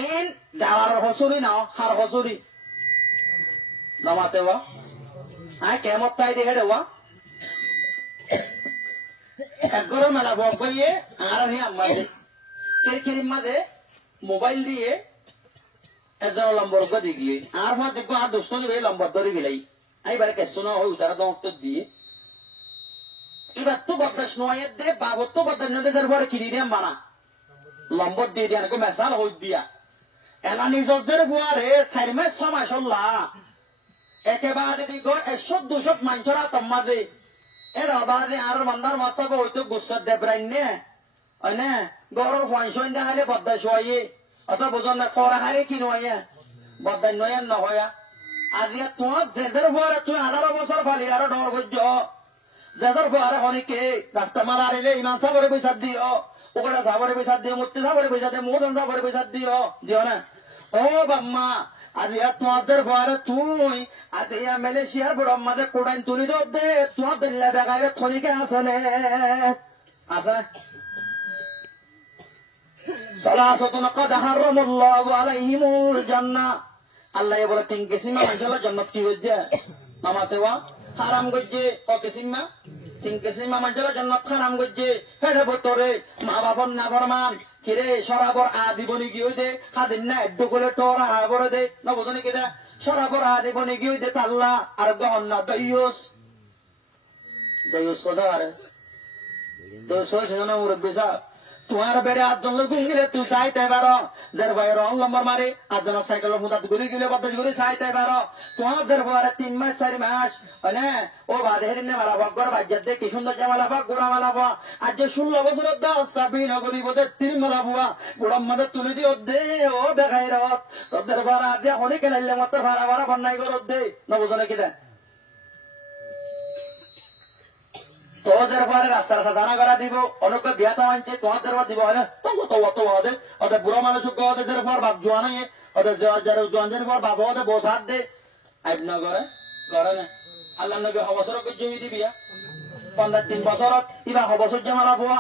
ইন যাওয়ার হসুরি নাও হার হসুরি নমাতে ওয়া আয় কেমত তাই দেখে দেওয়া একগর মেলা বক করিয়ে আর হে আম্মা কিরিম মাঝে মোবাইল দিয়ে একজন লম্বর দিয়ে গিয়ে আর মা দেখবো আর দুষ্ট দিবে লম্বর ধরে গেলাই এইবারে কেসো না হয় তারা দমত্তর দিয়ে এবার তো বদাস নয় দে বাবর তো বদাস নয় পরে কিনি দিয়ে মানা লম্বর দিয়ে দিয়া নাকি মেশাল হই দিয়া এলা নিজের বুয়ারে 4 মাস 6 মাস একেবারে দিক 100-200 মানুষরা তম্মা দে এর অবাধে আর বান্দার মাছাব হইতো গুসার দেবরাইন নে হয় না গরর পয়সা দেখালে বদাস হয়ে অত বোঝন না করা হারে কি নয় বদাস নয় না হয় আজিয়া তোমার জেদের পরে তুই 18 বছর ফালি আরো ডর করছ জেদের পরে অনেকে রাস্তা মারা আরিলে ইমান সাবরে পয়সা দিও ওটা সাবরে পয়সা দিও মূর্তি সাবরে পয়সা দিও মোটন সাবরে পয়সা দিও না ও বাম্মা আজিয়া তোমাদের পরে তুই আজিয়া মালয়েশিয়ার বড় মাঝে কোড়াইন তুলি দে তোমাদের বেগাইরে খনিকে আসলে আসলে সালাসাতুন ক্বাদ হারামাল্লাহু আলাইহিমুল জান্নাহ আল্লাহ বলে 3 কিসিমা মানুষের জান্নাত কি হইছে নামাতে ওয়া হারাম গজ্জে ও কিসিমা 3 কিসিমা মানুষের জান্নাত হারাম গজ্জে হেডে বতরে মা বাবার না ফরমান কিরে শরাবর আদি বনি কি হইছে হাদিন না এড্ডু করে তোরা হাবরে দে না বুঝনি কি দে শরাবর আদি বনি কি হইছে আল্লাহ আর গহন্না দাইয়ুস কথা আরে তো সোজনা মুরব্বি সাহেব তোমার বেড়ে 8 জন লোক গিলে তুই চাইতে পারো যার বাইরে লম্বর মারে 8 জন সাইকেলের মুদাত ঘুরে গেলে বদল ঘুরে চাইতে পারো তোমাদের পরে 3 মাস 4 মাস মানে ও বাদে দিন মালা বগর বাজ্জাত দে কি সুন্দর জামালা পাক গোরা মালা পা আজ 16 বছর দা সাবি নগরী বদে 3 মালা বুয়া বুড়া মাদে তুলি দিও দে ও বেগাইরত তোদের বারা দিয়া হনি কেনাইলে মত ভাড়া ভাড়া বন্নাই করত দে না বুঝনে কি দে তোদের পরে রাস্তার জানা করা দিব অনেক বিয়াতা মানছে তোমাদের দিব হয় না ওদের বুড়ো মানুষ ওদের পর বাপ জোয়া নাই ওদের জোয়ানদের পর বাবা ওদের বসাত দে আইব না করে করে না আল্লাহ নবী হবসর জমি দিবি 15 বছরত ইবা হবসজ্জা মারা পোয়া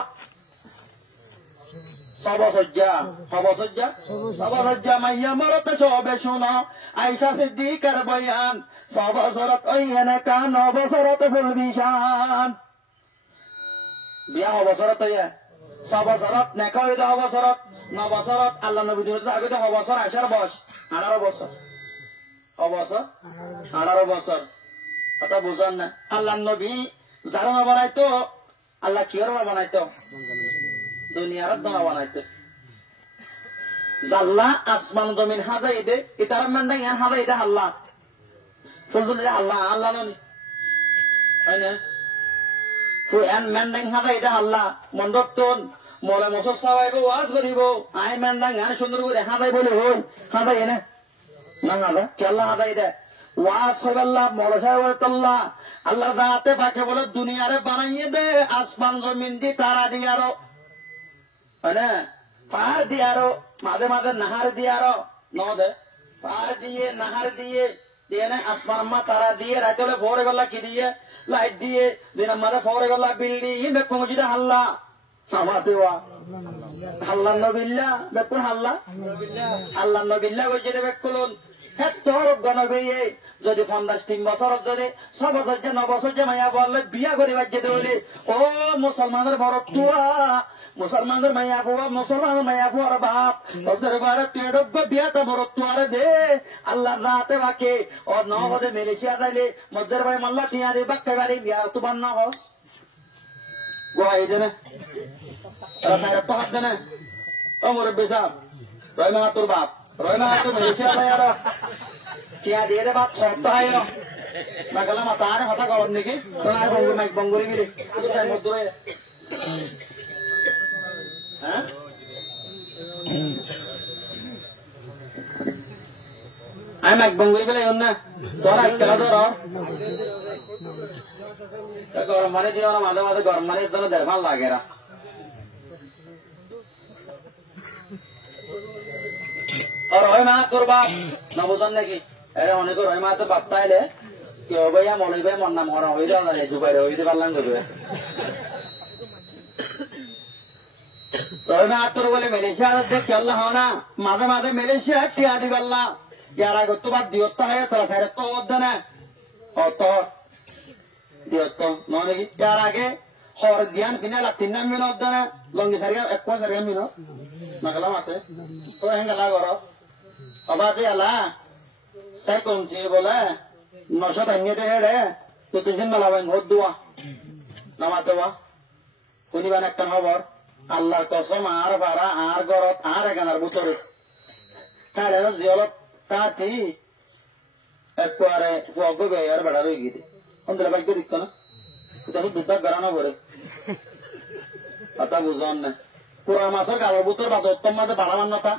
সবসজ্জা মাইয়া মরতে সবে শোনা আয়েশা সিদ্দিকার বয়ান সবসরত ওই এনেকা 9 বছরত ফুল বিশান বিয়া অবসরত 6 বছরত নেকা হইল অবসরত 9 বছরত আল্লাহ নবী আগে তো অবসর আসার বয়স 18 বছর অবসর 18 বছর কথা বুঝান না আল্লাহ নবী যারা না বানাইতো আল্লাহ কি আর বানাইতো দুনিয়ার দমা বানাইতো আল্লাহ আসমান জমিন হাজাই দে ইতার মান্ডা ইয়ান হাজাই দে আল্লাহ ফুলদুল আল্লাহ আল্লাহ ননি হয় না ফুয়ান মেন্ডাং হাজাই দে আল্লাহ মন্ডপতন মলে মসর সাওয়াইব ওয়াজ করিব আই মেন্ডাং গান সুন্দর করে হাজাই বলে হই হাজাই এনে না হাজা কি আল্লাহ হাজাই দে ওয়াজ কইব আল্লাহ মলে সাহেব আল্লাহ আল্লাহ রাতে পাকে বলে দুনিয়ারে বানাইয়ে দে আসমান জমিন দি তারা দিয়ে আরো মানে পাহাড় দিয়ে আরো মাঝে মাঝে নাহার দিয়ে আরো নদে পাহাড় দিয়ে নাহার দিয়ে দিয়ে না আসমান মা তারা দিয়ে রাখলে ভোরে বেলা কি দিয়ে লাইট দিয়ে দিনের মাঝে ভোরে বেলা বিল্ডিং বেকুম যদি হাল্লা আমার দেওয়া হাল্লা নবিল্লা বেকুন হাল্লা আল্লাহ নবিল্লা গিয়ে দেবে বেকুলুন যদি ৫০ বছর যদি ৬ বছর যে ৯ বছর যে মাইয়া বললে বিয়া করি বাজ্যে দেবলি ও মুসলমানের বড়তুয়া মুসলমানের মাইয়া বুয়া মুসলমানের মাইয়া বুয়ার বাপ ওদের বারে তেড়ব্য বিয়াটা বড়তুয়ারে দে আল্লাহ রাতে বাকে ও নহদে মালয়েশিয়া যাইলে মজ্জের ভাই মাল্লা টিয়ারি বাক্কে বাড়ি বিয়া তুবার না হস গোয়াই দেনে তো হাত দেনে ও মুরব্বী সাহেব রয়মা তোর বাপ রয়মা তো মালয়েশিয়া ভাই আর টিয়া দিয়ে দে বাপ সপ্তাহে না গেলে মাতারে হতা গরম নাকি তোমার মাইক বঙ্গুরি গিরি মধ্যে হ্যাঁ আমি মাইক বঙ্গুরি পেলে না তোরা একটা ধর গরম মানে দিও না মাঝে মাঝে গরম মানে জন্য ১.৫ মাস লাগে না রয়মা তোর বাপ না বুঝান নাকি এরা অনেক রয়মা তো বাপ তাইলে কেউ ভাইয়া মনে ভাই মন নাম হরা হয়ে যাওয়া যায় দুবাইরে হইতে পারলাম করবে রয়মা তোর বলে মালয়েশিয়া দেখি আল্লাহ না মাঝে মাঝে মালয়েশিয়া টিয়া দি পারলাম ইয়ার আগে তো বাদ দিয়ত্তা হয়ে তোরা সাইড তো মধ্যে না অত দিয়ত্ত নয় নাকি ইয়ার আগে হর জ্ঞান কিনে ৩ নাম মিনত দেনা লঙ্গি সারিয়া ১ মাস সারিয়া মিনত না গেলাম আছে তো হেঙ্গেলা কর অবাদে আলা তাই কমছি বলে ৯০০ টাইনিয়ে দে রে তো ৩০০ মেলা বাইন ভোট দোয়া নামাতে বা শুনিবেন একটা খবর আল্লাহর কসম আর ভাড়া আর গরত আর এগানার বুতরে তাহলে জিয়লত তাঁতি একবারে গবে আর বেড়া রয়ে গিয়ে অন্তরে বাইক দিচ্ছ না তখন দুধটা গড়ানো করে কথা বুঝন না পুরা মাসের গালের বুতর বাদ উত্তম মাঝে বাড়া মান্যতা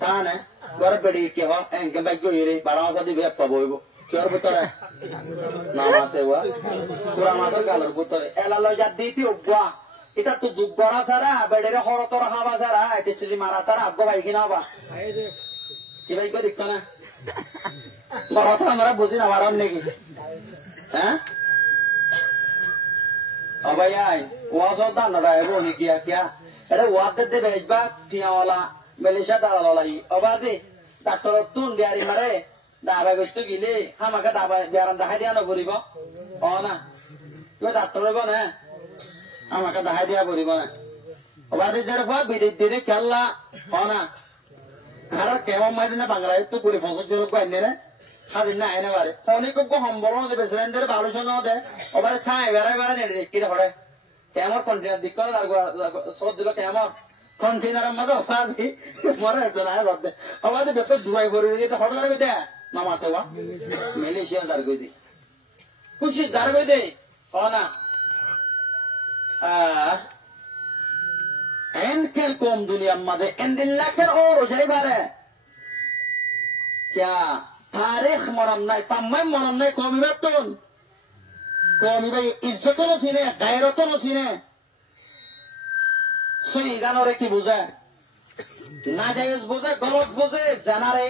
তা না ঘরে বেড়ি কে হ্যাঁ বাইক গিয়ে বাড়া মাসা দিবে পাবইব কেউর ভিতরে নামাতে বা পুরা মাসের গালের ভিতরে এলালো যা দিতি উব্বা এটা তো দুধ বড়া ছাড়া বেড়ে হরতর হাবা ছাড়া এটা যদি মারা তারা আগ্য ভাই কিনা হবা কি ভাই কে দেখতো না বড় তো আমরা বুঝি না মারাম নাকি হ্যাঁ ও ভাই আই ওয়াজ দান না রাইবো নি কিয়া কিয়া আরে ওয়াজ দে বেজবা টিয়াওয়ালা মালয়েশিয়া দালালাই অবাদে ডাক্তার তুন বিয়ারি মারে দাবা গইতো গিলে আমাকে দাবা বিয়ারান দেখাই দিয়া না করিব ও না তুই ডাক্তার হইব না আমাকে দেখাই দিয়া করিব না অবাদে যার পর বিদেশ দিনে খেললা ও না আর কেমন মারি না বাংলায় তো করে ৫০ জন বাইনে রে স্বাধীন না আইনে বারে অনেক সম্বল দেবে সিলিন্ডার ১২০০ দেয় ওবারে খায় বেড়ায় বেড়ায় নেড়ে কি পড়ে কেমন কন্টেনার দিক করে সব দিল কেমন কন্টেনারের মধ্যে অবাদি মরে একজন আয় রদ্দে অবাদি বেশ দুবাই ভরে দিতে হঠাৎ দাঁড়াবে দে নামাতে বা মালয়েশিয়া দাঁড় করে দিই খুশি দাঁড় করে দে ও না এন খেল কম দুনিয়ার মাঝে এন দিন লাখের ও রোজাই বারে क्या तारीख मरम नहीं तमाम मरम नहीं कौमी बेतन कौमी भाई इज्जत न सीने गैरत न सीने सही गानो रे की बुझे नाजायज बुझे गलत बुझे जनारे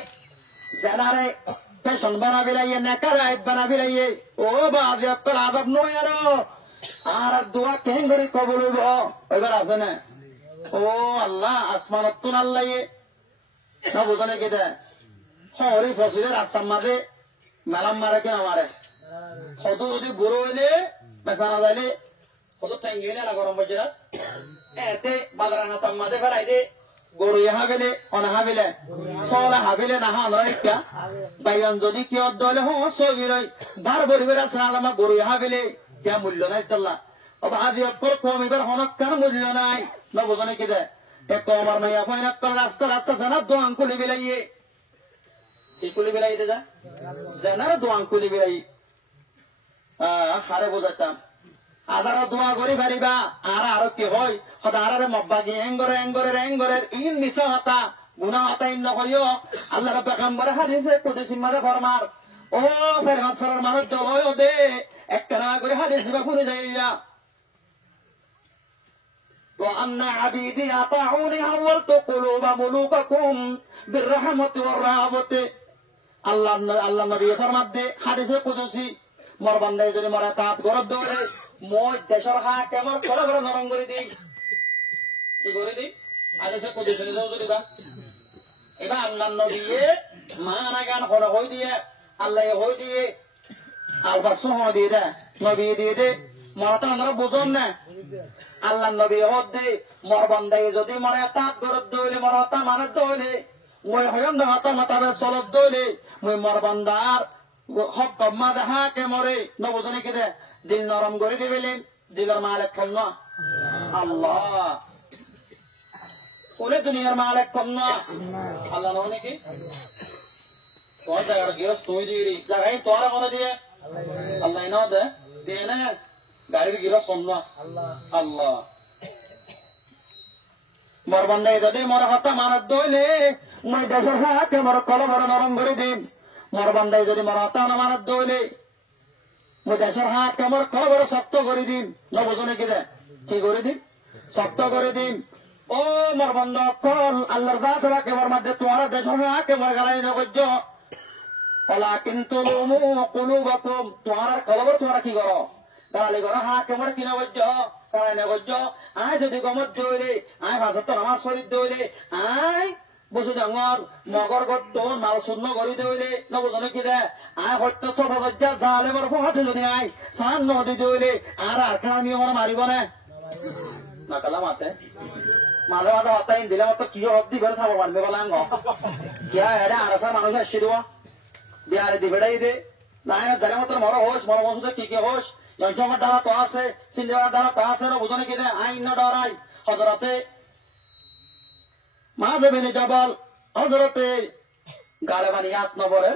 फैशन बना भी रही है नेकर आयत बना भी रही है ओ बाजियत पर आदब नो यारो आर दुआ कहीं गरी कबूल हो एबार आसे ना ओ अल्लाह आसमानत तुन अल्लाह ये ना बुझने के दे হরি ফসলের রাস্তার মাঝে মেলাম মারে কেন মারে কত যদি বুড়ো হইলে বেচানা যাইলে কত ট্যাঙ্গি হইলে গরম বসে এতে বাজার হাতার মাঝে ফেলাই দে গরু ইহা বেলে অনাহা বেলে সলা হাবিলে নাহা নয় বাইন যদি কি অর্ধ হলে সগি রই বার বরিবের আছে আমার গরু ইহা বেলে কে মূল্য নাই চল্লা আজি অক্ষর কম এবার হনকার মূল্য নাই না বোঝনে কি দেয় এক আমার মাইয়া ফাইন রাস্তা রাস্তা জানা দোয়াং কুলি বেলাইয়ে কুলি বেলাই দে যা জানার দোয়াং কুলি বেলাই হারে বোঝাতাম আদার দোয়া করে পারিবা আর আরো কি হয় সদা আরে মব্বাজি এঙ্গরের ইন নিচ হতা গুনা হতা ইন নকইও আল্লাহর পেগম্বর হাদিসে কুদসি মাঝে ফরমার ও ফেরমাস ফরার মানুষ দলয় দে একটা না করে হাদিস দিবা শুনে যাইয়া وأن عبيدي أطاعوني حولت قلوب ملوككم بالرحمة والرهبة আল্লাহ নবী ফরমাতে হাদিসে কুদসি মোর বান্দায় যদি মরা তাত গরব দৌড়ে মই দেশের হা কেমন করে করে নরম করে দিই কি করে দিই হাদিসে কুদসি নিয়ে যাও যদি বা এবার আল্লাহ নবী মানা গান হই দিয়ে আল্লাহ হই দিয়ে আলবাসুন হন দিয়ে দে নবী দিয়ে দে মরাটা আমরা বুঝুন না আল্লাহ নবী হদ দে মোর বান্দায় যদি মরা তাত গরব দৌড়ে মরাটা মানে দৌড়ে মই হয়ম না হাতা মাতাবে চলত দৌড়ে মই মোর বান্দার হক কম্মা দেখা কে মরে নবজনে কে দে দিল নরম করে দিবেলেন দিলের মালিক কম না আল্লাহ ওলে দুনিয়ার মালিক কম না আল্লাহ নয় নাকি তোর জায়গার গিরস তুই দিবি জায়গায় তোরা করে দিয়ে আল্লাহ না দে দিয়ে না গাড়ির গিরস কম না আল্লাহ মোর বান্দায় যদি মোর হাতা মানত দইলে মই দেশের হাকে মোর কলবর নরম করে দিম মোর বান্দায় যদি মোর হাতা না মানত দইলে মই দেশের হাকে মোর কলবর শক্ত করে দিম নবজনে কি দে কি করে দিম শক্ত করে দিম ও মোর বান্দা কল আল্লাহর দাত রাখে মোর মধ্যে তোমার দেশের হাকে মোর গালাই নগজ্য ওলা কিন্তু কুলুবাকুম তোমার কলবর তোমরা কি করো গালি করো হাকে মোর কি নগজ্য তারা নগজ্য আয় যদি গমত দইলে আয় ভাষাত নামাজ শরীফ দইলে আয় বুঝু ডাঙর মগর গত মাল শূন্য কৰি দইলে নবজনে কি দে আয় সত্য সভা জালে বৰ ফহাতে যদি আয় চান নদী দইলে আর আমি আমার মারিব না নাকালা মাতে মাঝে মাঝে হতাই দিলে মতো কি হত দিবে চাব মারবে বলে আঙ্গ কিয়া এডে আরসা মানুষ আসছি দেওয়া বিয়ারে দিবেটাই দে নাই জানে মতো মর হোস মর মসুদে কি হোস জঞ্চমের দ্বারা তো আছে সিন্দেওয়ার দ্বারা তো আছে বুঝনে কি দে আইন না ডরাই হজরতে মাধবিনী জবল হজরতে গালেবানি ইয়াত নবরে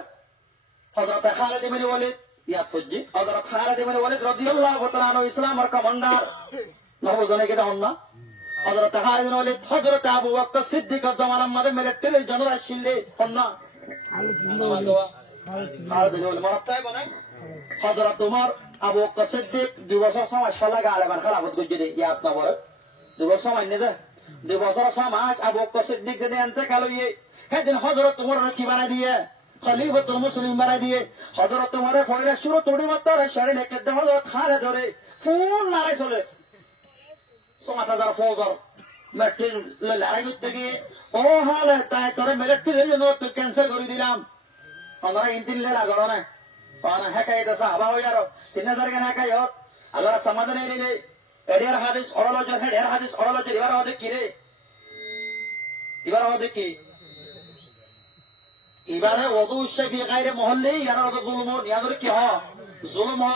হজরতে খালেদ ইবনে ওয়ালিদ ইয়াত ফুজি হজরত খালেদ ইবনে ওয়ালিদ রাদিয়াল্লাহু তাআলা আনহু ইসলামের কমান্ডার নবজনে কি হন না হজরতে খালেদ ইবনে ওয়ালিদ হজরতে আবু বকর সিদ্দিকের জামানার মধ্যে মিলিটারি জেনারেল ছিলেন হন না খালেদ ইবনে ওয়ালিদ মরতাই বনে হজরত উমর আবু বকর সিদ্দিক 2 বছর সময় শালা গালেবান খেলাফত গুজে ইয়াত নবরে 2 বছর সময় নেবে 2 বছর সমাজ আবু বকর সিদ্দিক যদি ইন্তেকাল হইয়ে সেদিন হযরত উমর কি বানাই দিয়ে খলিফাতুল মুসলিম বানাই দিয়ে হযরত উমরে কইরা শুরু তোড়ি মাত্র সাড়ে লেকে দে হযরত খালে ধরে ফুল লড়াই চলে 7000 ফৌজর মেট্রি লড়াই করতে গিয়ে ও হালে তাই তোরে মিলিটারি জন্য তো ক্যান্সেল করে দিলাম আমরা ইনতিন লে লাগলো না পানা হেকাই দসা হবা হই আর 3000 কেন হেকাই হোক আল্লাহ সমাধান এই নিলে এডিয়ার হাদিস অরলজর হেডিয়ার হাদিস অরলজর এবার হবে কি রে এবার হবে কি এবারে ওযু শফি গায়রে মহল্লে ইয়ার ওযু জুলুম ইয়াদের কি হ জুলুম হ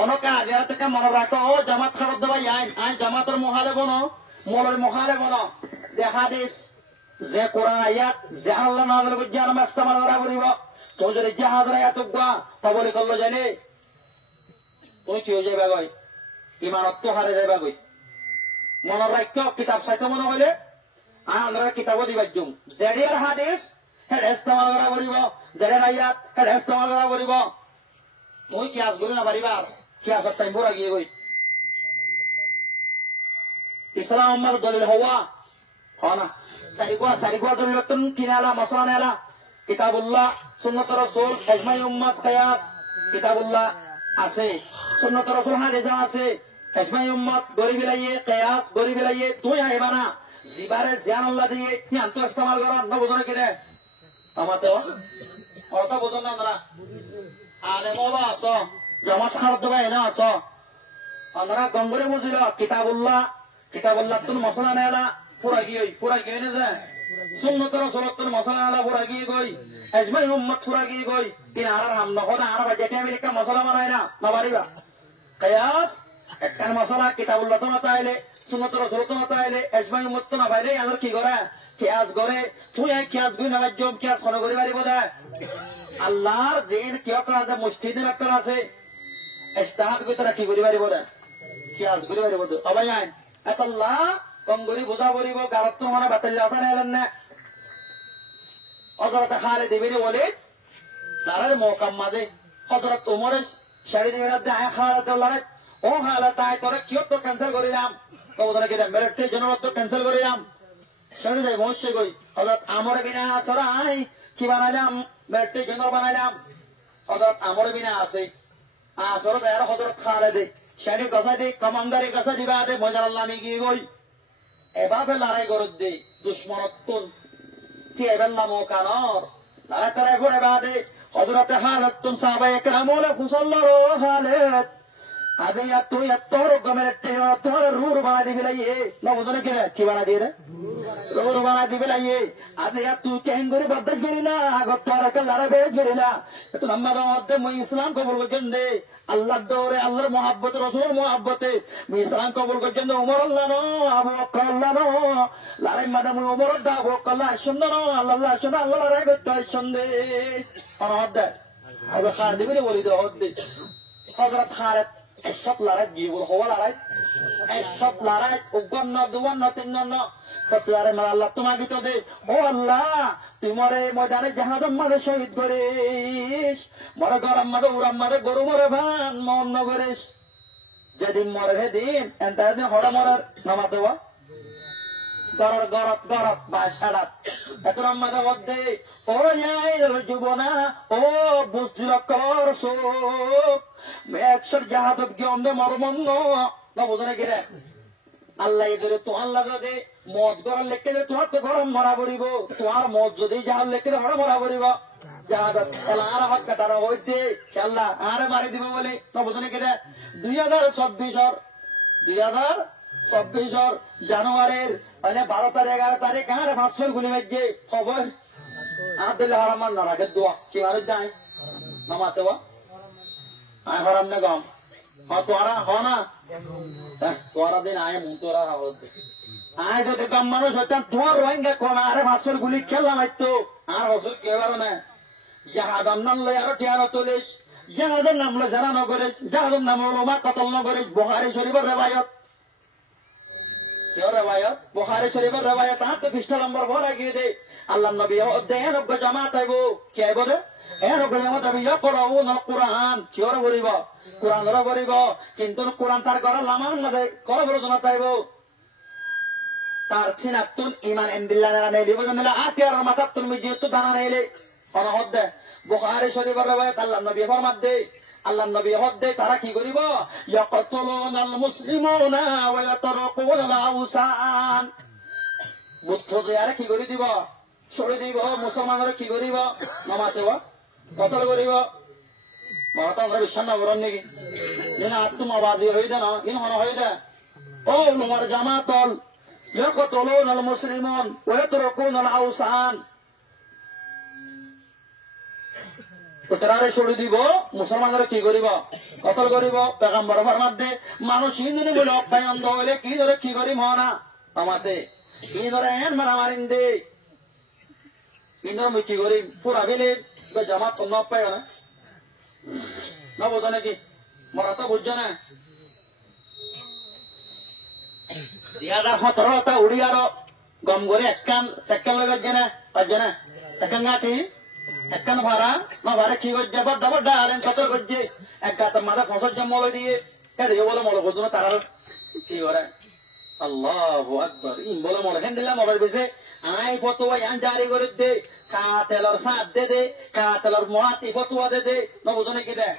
অনকা আগের থেকে মনে রাখো ও জামাত খারাপ দেবা আই জামাতের মহালে বনো মোলের মহালে বনো যে হাদিস যে কোরআন আয়াত যে আল্লাহ নাযিল করছে আমরা ইস্তেমাল করা করিব তো যদি জাহাজের আয়াত গা তা বলি করলো জানে তুই কি হয়ে যাবে গই ইমানত হারে যাবে গই মনে রাখো কিতাব সাইতে মনে হইলে আমরা কিতাবও দিবার জুম জেডিয়ার হাদিস হেড ইস্তেমাল করা করিব জেডিয়ার আয়াত হেড ইস্তেমাল করা করিব তুই কি আজ বলি না পারিবার কি আসার টাইম বড় গিয়ে গই ইসলাম আমার দলিল হওয়া হনা সারিগুয়া দলিল তুন কিনালা মসলা নেলা কিতাবুল্লাহ সুন্নাত রাসূল ইজমাই উম্মত কিয়াস কিতাবুল্লাহ আছে সুন্নাত রাসূল হাদিস আছে ইজমাই উম্মত গরি বিলাইয়ে কিয়াস গরি বিলাইয়ে তুই আইবানা জিবারে জান আল্লাহ দিয়ে কি আন্ত ইস্তেমাল করা না বুঝনে কি রে আমাতে অত বুঝন না আমরা আলে মোলা আসো জামাত খারাপ দেবা এনা আসো আমরা গঙ্গরে বুঝিল কিতাবুল্লাহ তুন মসলা নেলা পুরা গিয়ে না যায় সুন্নাত রাসূল তুন মসলা নেলা পুরা গিয়ে গই ইজমাই উম্মত পুরা গিয়ে গই তিন আর হাম নহনা আর বাজেটে আমেরিকা মসলা বানায় না পারিবা কিয়াস একটা মসলা কিতাবুল্লাহ তো তাইলে সুন্নাত রাসূল তো তাইলে ইজমাই উম্মত তো না বাইরে আর কি করে কিয়াস করে তুই এই কিয়াস গুই না জব কিয়াস কোন করি পারিব দা আল্লাহর দিন কি করা আছে মুস্তিদিন করা আছে ইস্তাহাদ কই তারা কি করি পারিব দা কিয়াস করি পারিব তো অবাই আইন আল্লাহ কঙ্গরি বুঝা পড়িব গারত তো মানে বাতিল যাতা নেলেন না হযরত খালিদ ইবনে ওয়ালিদ তারার মোকাম্মাদে হযরত উমর শাড়ি দিবে না দেয় হালাত লড়াই ও হালাত আয় তোরা কিয় তো ক্যান্সেল করিলাম তোমাদের কি মেরেটে জন্য তো ক্যান্সেল করিলাম শাড়ি যাই অবশ্যই কই হঠাৎ আমার বিনা সরা আই কি বানাইলাম মেরেটে জন্য বানাইলাম হঠাৎ আমার বিনা আছে আসর দেয়ার হজরত খালে দে শাড়ি কথা দে কমান্ডারি কথা দিবা দে মজার আল্লাহ আমি কি কই এভাবে লড়াই করত দে দুশ্মনত্বন কি এবেল্লাম ও কানর লড়াই তারা করে বাদে হজরতে হালাতুন সাহাবায়ে কেরামুল ফুসল্লার হালাত আদে ইয়া তুই এত রকমের তোর রুর বানা দিবি লাইয়ে না বুঝলে কি বানা দিয়ে রে রুর বানা দিবি লাইয়ে আদে ইয়া তুই কেন করে বদল করি না আগত তোর কে লড়াবে করি না তো আমার মধ্যে মই ইসলাম কবুল করছেন দে আল্লাহর দৌরে আল্লাহর মহব্বতে রাসূলের মহব্বতে মই ইসলাম কবুল করছেন দে ওমর আল্লাহ নো আবু বকর আল্লাহ নো লড়াই মাদাম ওমর দা আবু বকর আল্লাহ সুন্দর আল্লাহ সুন্দর আল্লাহ লড়াই করতে সুন্দর অনহদ আবু খান দিবি বলি দে হদ হযরত খালিদ এসব লড়াই জীবন হওয়া লড়াই এসব লড়াই উগ্ন দুবন্ন তিন্ন সব লড়াই মানে আল্লাহ তোমাকে তো দে ও আল্লাহ তোমার এই ময়দানে জাহাদম মাঝে শহীদ করিস মরে গরম মাঝে উড়াম মাঝে গরু মরে ভান মন নগরিস যেদিন মরে সেদিন এন্টার দিন হড়া মরার নামা দেওয়া গরর গরত গরত বা সারাত এখন আমাদের মধ্যে ও যুবনা ও বুঝছিল কর শোক একশোর জাহাদব গিয়ে মরমন্দ না বোঝো না কিরে আল্লাহ ধরে তো আল্লাহ যদি মদ গরম লেখে দেবে তোমার তো গরম মরা করিব তোমার মদ যদি জাহাজ লেখে দেবে হড়া মরা করিব জাহাজ আর হাত কাটার হইতে আল্লাহ আরে মারি দিব বলে না বোঝো না কিরে 2024 জানুয়ারির 12 তারিখ 11 তারিখ কারে ফাঁসফেল গুলি মেজে খবর আর দিলে হারামান না রাখে দোয়া কি মারে যায় নামাতে বা আয় হারাম না গম তোরা হ না তোরা দিন আয় মুখ তোরা আয় যদি কম মানুষ হইতাম তোমার রোহিঙ্গা কোন আরে ফাঁসফেল গুলি খেললাম তো আর হসুর কেবার না জাহাদাম নাম লই আরো টিয়ারো চলিস জাহাদের নাম লই যারা নগরিস জাহাদের নাম ওমা কতল নগরিস বুখারী শরীফের রেবায়ত রেবায়ত বুখারী শরীফের রেবায়ত হাতে পৃষ্ঠা নম্বর ভরা গিয়ে দে আল্লাহ নবী অধ্যায়ন অজ্ঞ জামাত আইব কি আইব রে এর অজ্ঞ জামাত আইব ইয়করাউন আল কুরআন কিওর বলিব কুরআন র বলিব কিন্তু কুরআন তার ঘর লামান মধ্যে কর বড় জামাত আইব তার সিনাতুল ঈমান ইনবিল্লাহ না নেলি বজনলা আতিয়ার মাতাতুল মিজিত দানা নেলে অনহদ বুখারী শরীফের রেবায়ত আল্লাহ নবী ফরমাত দে আল্লাহ নবী হদ্দে তারা কি করিব ইয়াকতুলুনাল মুসলিমুনা ওয়া ইয়াতারাকুনাল আওসান বুদ্ধ দেয়ারে কি করি দিব ছড়ি দিব মুসলমানরা কি করিব নামাতেব কতল করিব মাতা আমরা বিশ্বাস না বরণ নাকি যেন আত্মবাদী হয়ে দেন ইন হন হয়ে দে ও তোমার জামাতল ইয়াকতুলুনাল মুসলিমুন ওয়া ইয়াতারাকুনাল আওসান তারা ছড়ি দিব মুসলমানরা কি করিব কতল করিব পেগম্বর ফরমাত দে মানুষ ইন্দুনি বলে অক্ষয় অন্ধ হইলে কি ধরে কি করিম না আমাতে কি ধরে এন মারামারিন দে ইন্দুর মুই কি করিম পুরা বিলে জামাত তো নপায় না বোঝো নাকি মরা তো বুঝছো না দিয়াটা 17টা উড়িয়ার গম করে একখান সেকেন্ড লগে না পাঁচজে না সেকেন্ড গাঠি একখান ভাড়া না ভাড়া কি করছে ডবল ডালেন কত করছে এক গাছ মাথা ফসল মলে দিয়ে এদিকে বলে মলে করছো না তারা কি করে আল্লাহু আকবার ইম বলে মলে হেন দিলাম মোবাইল বেশে আই ফতোয়া ইয়ান জারি করে দে কাতেলর সাথ দে কাতেলর মুআতি ফতোয়া দে না বুঝো নাকি দে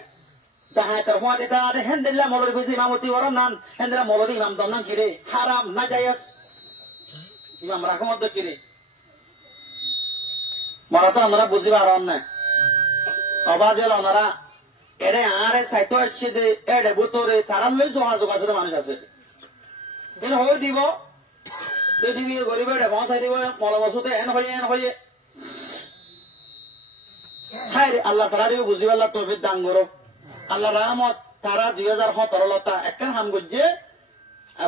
জাহাতের মুআতি তা দে হেন দিলাম মোবাইল বেশে ইমামতি ওরন নান হেন দিলাম মৌলভী ইমাম দম নাম কি রে হারাম না জায়েজ ইমাম রাহমত দে কি রে মরা তো আমরা বুঝিবা আর না অবাদ হল ওনারা এরে আরে সাইতো আসছে দে এড়ে বুতরে তারার লই যোগাযোগ আছে মানুষ আছে এন হয়ে দিব দিবি গরিব এড়ে পৌঁছাই দিব মলবসুতে এন হয়ে হাই আল্লাহ তারারিও বুঝিব আল্লাহ তৌফিক দান করো আল্লাহ রহমত তারা 2017 লতা একখান হাম করছে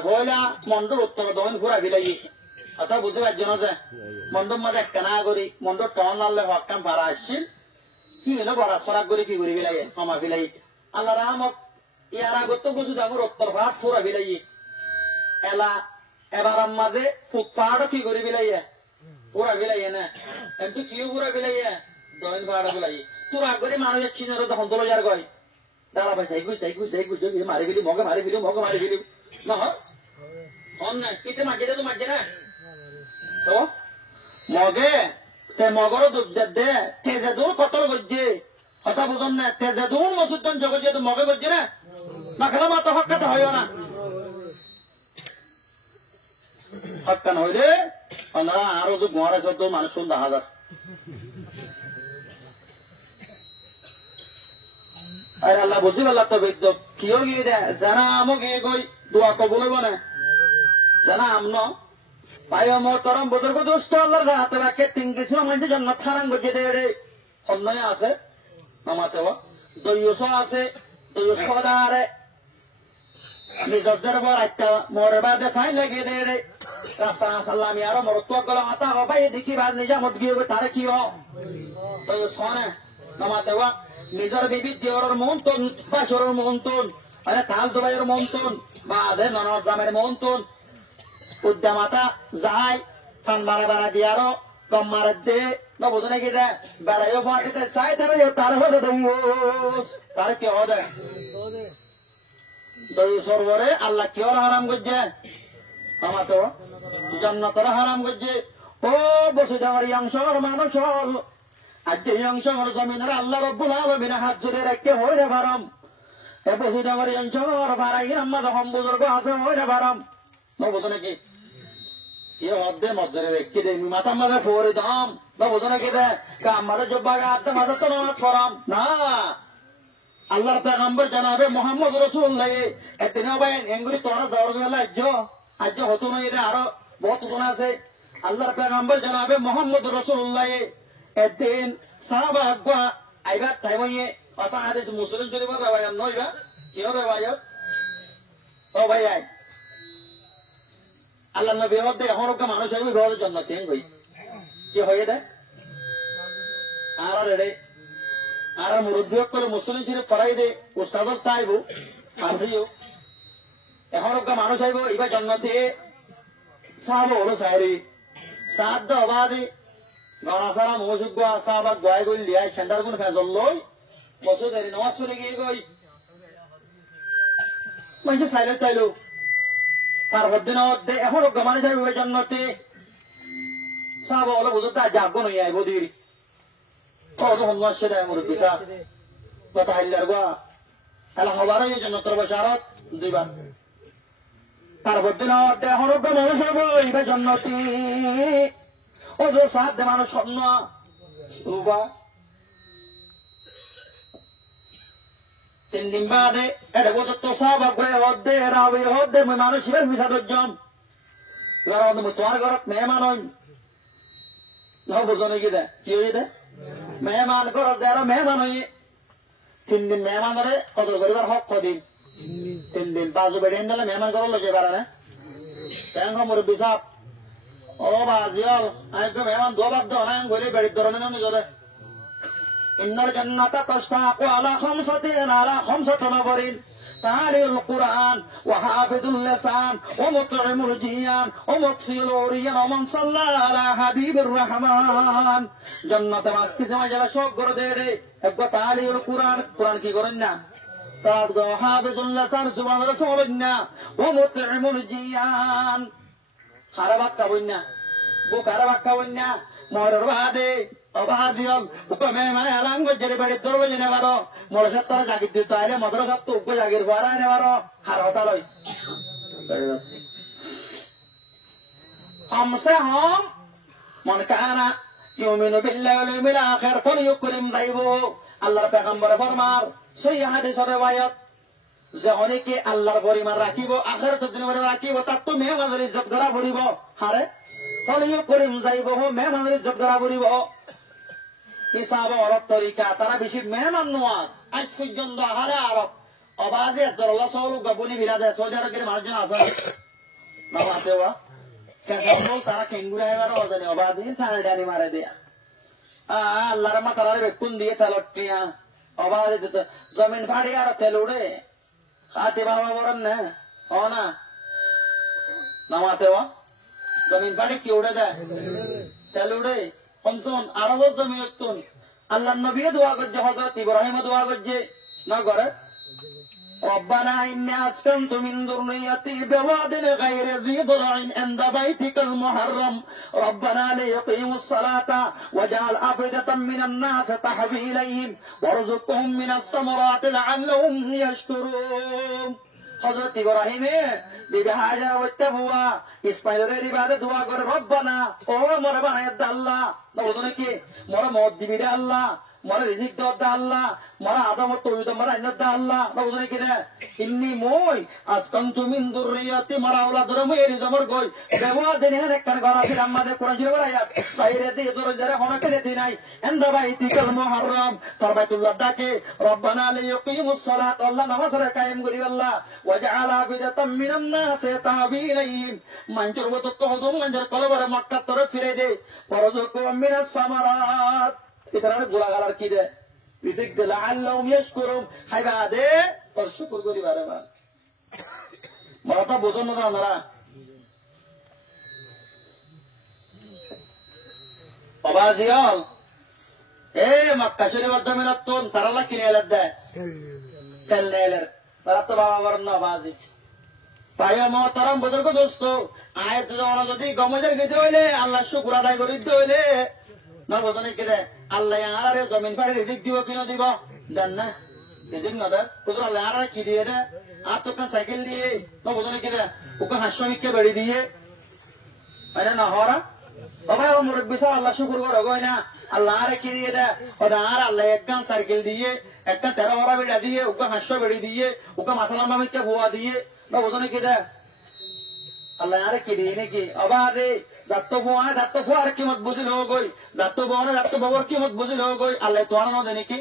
বইলা মন্ডল উত্তর দমন ঘুরা ফিরাই অর্থাৎ বুঝতে পারছ না যে মন্ডপ মাঝে একখানা করি মন্ডপ টন লালে হকাম ভাড়া আসছিল কি হলো বড়া সরাক করে কি করি ফিলাই ক্ষমা ফিলাই আল্লাহ রহমত ইয়ার আগত বুঝু যাবো উত্তর ভাত ফুরা ফিলাই এলা এবার মাঝে ফুটপাহাড় কি করি ফিলাই পুরা ফিলাই না কিন্তু কিও পুরা ফিলাই দমন ভাড়া ফিলাই তোর আগ করে মানুষ একদিনের তখন 10000 কয় তারা ভাই চাই মারি ফেলি মগে মারি ফেলি নহয় অন না কিতে মাঝে তো মাঝে না তো মগে তে মগরও দুধ দে তেজে দূর কতল গজ্জে কথা বুঝন না তেজে দূর মসুদ্দন জগজ্জে তো মগে গজ্জে না খেলা মাত্র হকাতে হয় না হকান হইলে আমরা আরো তো গোয়ারে শব্দ মানুষ কোন 10,000 আর আল্লাহ বুঝি আল্লাহ তো বেদ কিও গিয়ে দে জানা আমকে কই দোয়া কবুল হইব না জানা আমন পায় মোহতরম বুজুর্গ দোস্ত আল্লাহর হাতে রাখে তিন কিছু মানে জান্নাত হারাম গজে দেড়ে অন্যয় আছে নামাতে ওয়া দয়ুস আছে দয়ুস খদারে নিজের বড় একটা মোরে বাদে ফাই লাগে দেড়ে রাস্তা সাল্লামি আর মোর তো গলা আতা হবে দেখি বার নিজামত গিয়ে তারে কি হ দয়ুস খনে নামাতে ওয়া নিজের বিবি দেওয়ার মন্তন বাসরের মন্তন আরে কাল দুবাইয়ের মন্তন বা আদে ননর জামের মন্তন উদ্দামাতা যাই ফান বাড়া দিয়ারো কম মারা দে না বোঝো নাকি দে বেড়াইও ফাঁকিতে চাই দেবে তার হতে তার কি হদে দই সরবরে আল্লাহ কি ওর হারাম করছে আমার তো জন্নতর হারাম করছে ও বসে যাওয়ার অংশর মানুষ আজ যে অংশর জমিনের আল্লাহ রব্বুল আলামিন হাত জুড়ে রেখে হয় রে ভারম এ বসে যাওয়ার অংশর ভাড়াই আমাদের হম বুজুর্গ আছে হয় রে ভারম না বোঝো নাকি ये होदे मजरे व्यक्ति दे माता मरे फोरे दाम ना बोझो ना किदे का मरे जब्बा का आते मरे तो नमाज पढ़ाम ना अल्लाह पैगंबर जनाबे मोहम्मद रसूलुल्लाह एतने भाई एंगुरी तोरा दौड़ गला आज होतो ना ये आरो बहुत गुना से अल्लाह पैगंबर जनाबे मोहम्मद रसूलुल्लाह एदिन साहबा अगवा आइबा टाइम ये अता हदीस मुस्लिम शरीफ रवायत नइबा क्यों रवायत ओ भाई आई আল্লাহ নবী হতে এখন ওকে মানুষ হইবে বিবাহের জন্য তিন ভাই কি হয়ে দেয় আর রে আর মুরব্বী করে মুসলিম ছিল পড়াই দে উস্তাদর তাইব আসিও এখন ওকে মানুষ হইব এবার জন্নতে সাহাব হলো সাহেরি সাদ অবাদে গণা সারা মৌসুদ সাহাবা গয় গই লিয়াই সেন্টার কোন ফেজল লই মসুদের নামাজ পড়ে গিয়ে গই মানে সাইলেন্ট তাইলো তার দিন এখন গমানে যাবে জন্নতে সাহাবা হলো বুঝতে যাবো নই আইব দিরি কত হন্মাসে দেয় মুরব্বী সাহ কথা হাইলার গা এলা হবার এই জন্নতর বসারত দুইবার তার দিন এখন গমানে যাবো এইবার জন্নতি ও যে সাহায্য মানুষ স্বপ্ন রুবা 3 দিন বাদে এটা বলতো তো সাহাবা করে হদে রাবে হদে মানুষ হিবের মিশাদর জম এবার আমাদের তোমার ঘরত মেহমান হইন না বুঝো নাকি দে কি হয়ে দে মেহমান ঘর যারা মেহমান হই 3 দিন মেহমান ধরে কত করিবার হক কদিন 3 দিন বাজু বেড়ে দিলে মেহমান ঘর লগে পারে না তেঙ্গ মুরব্বী সাহেব ও বাজিয়াল আজকে মেহমান দোবার দোনান ঘরে বেড়ে ধরনে না নিজরে إن الجنة تشتاق على 5 نفر تالي القرآن وحافظ اللسان ومطعم الجيان ومقصي العريان ومن صلى على حبيب الرحمن جنة ماسكي سما جلا شوق غر دے دے ابا تالي القرآن قرآن کی گرنا تاد وحافظ اللسان سبحان رسولنا ومطعم الجيان خرابك كوينا بو خرابك كوينا مورر بعدي অবাদিয়ল উপমেমানে আলাম গজরে বাড়ি দরবে জেনে বারো মরসত্তর জাগি দিতে আইলে মদ্রসত তো উপ জাগির বারা নে বারো হার হতালই हमसे हम मन काना युमिनु बिल्लाहि वल यawmil akhir falyukrim দাইবো আল্লাহর পয়গম্বর ফরমার সহিহ হাদিসের riwayat যে অনেকে আল্লাহর পরিমাণ রাখিব আখিরাতের দিনে রাখিব তার তো মেহমানের ইজ্জত করা পড়িব হারে ফাlyukrim যাইবো মেহমানের ইজ্জত করা পড়িব হিসাব অরব তরিকা তারা বেশি মেহমান নওয়াজ আজ পর্যন্ত হারে আরব অবাধে আল্লাহ সৌরভ গাবনি বিরাদে সৌদি আরবের মানুষজন আছে না আছে ওয়া কেন তারা কেঙ্গুরা এবার অজানি অবাধে সাড়ানি মারে দেয়া আল্লাহর মা তারা বেকুন দিয়ে তেলটিয়া অবাধে দিতে জমিন ফাড়ি আর তেল উড়ে হাতে বাবা বলেন না ও না নামাতে ওয়া জমিন ফাড়ি কি উড়ে দেয় তেল উড়ে অন্তন আরব জমিন আল্লাহ নবী দোয়া করছে হযরত ইব্রাহিম দোয়া করছে না করে ربنا إني أسكنت من ذريتي بواد غير ذي ضرع عند بيتك المحرم ربنا ليقيموا الصلاة واجعل أفئدة من الناس تهوي إليهم وارزقهم من الثمرات لعلهم يشكرون হযরত ইব্রাহিমে বিবি হাজারা বলতে বুয়া ইসমাইলের ইবাদত দোয়া করে রব্বানা ও মোর বানায় দে আল্লাহ বলতো কি মোর মত দিবি রে আল্লাহ মোর রিজিক দে আল্লাহ মোর আদমত তৌহিদ মোর আইনত দে আল্লাহ বলতো কি রে ইন্নি মই আসকানতু মিন যুররিয়াতি মোর আওলাদর মই এরি জমর গই দেওয়া দেনে একখান গলা ফির আমাদে কোরআন শরীফ আয়াত বাইরে দিয়ে দরজারে হনকে দি নাই এন্ডা বাইতিকাল মুহাররম তোর বাইতুল্লাহ ডাকে রব্বানা লিয়ুকিমুস সালাত আল্লাহ নামাজ রে কায়েম করি আল্লাহ ওয়াজআল আফিদাতাম মিনান নাস তাহবি ইলাইহিম মানজুর বত তহদুম মানজুর কলবর মক্কা তরফ ফিরে দে পরজুকুম মিনাস সামারাত ইতরার গোলাগালার কি দে রিজিক দে লাআল্লাহুম ইয়াশকুরুন হাইবা দে তোর শুকর করি বারে বার মাথা বুঝন না আমরা বাবা জিয়াল এ মক্কা শরীফ জমিনাতুন তারালা কিনে এলে দে তেলেলের তারা তো বাবা বরন বাজি পায়া মোহতারাম বুজুর্গ দোস্ত আয়াত জানা যদি গমজের গেতে হইলে আল্লাহ শুকর আদায় করি দিতে হইলে না বোঝনে কিরে আল্লাহ আরে জমিন পাড়ে রিজিক দিব কিনা দিব জান না রিজিক না দে তোর আল্লাহ আরে কি দিয়ে দে আর তো কান সাইকেল দিয়ে না বোঝনে কিরে ওকে হাসমিককে বেড়ি দিয়ে আরে না হরা বাবা ও মুরব্বি সব আল্লাহ শুকর করে গয় না আল্লাহ আরে কি দিয়ে দে ওদা আর আল্লাহ একখান সাইকেল দিয়ে একটা 13 হরা বেড়া দিয়ে ওকে হাস্য বেড়ি দিয়ে ওকে মাথা লম্বা মিকে ভুয়া দিয়ে না বোঝনে কি দে আল্লাহ আরে কি দিয়ে নাকি অবাদে দাত্ত ভুয়ার কিমত বুঝিল গই দাত্ত ভুয়ার কিমত বুঝিল গই আল্লাহ তোয়ার না দেনে কি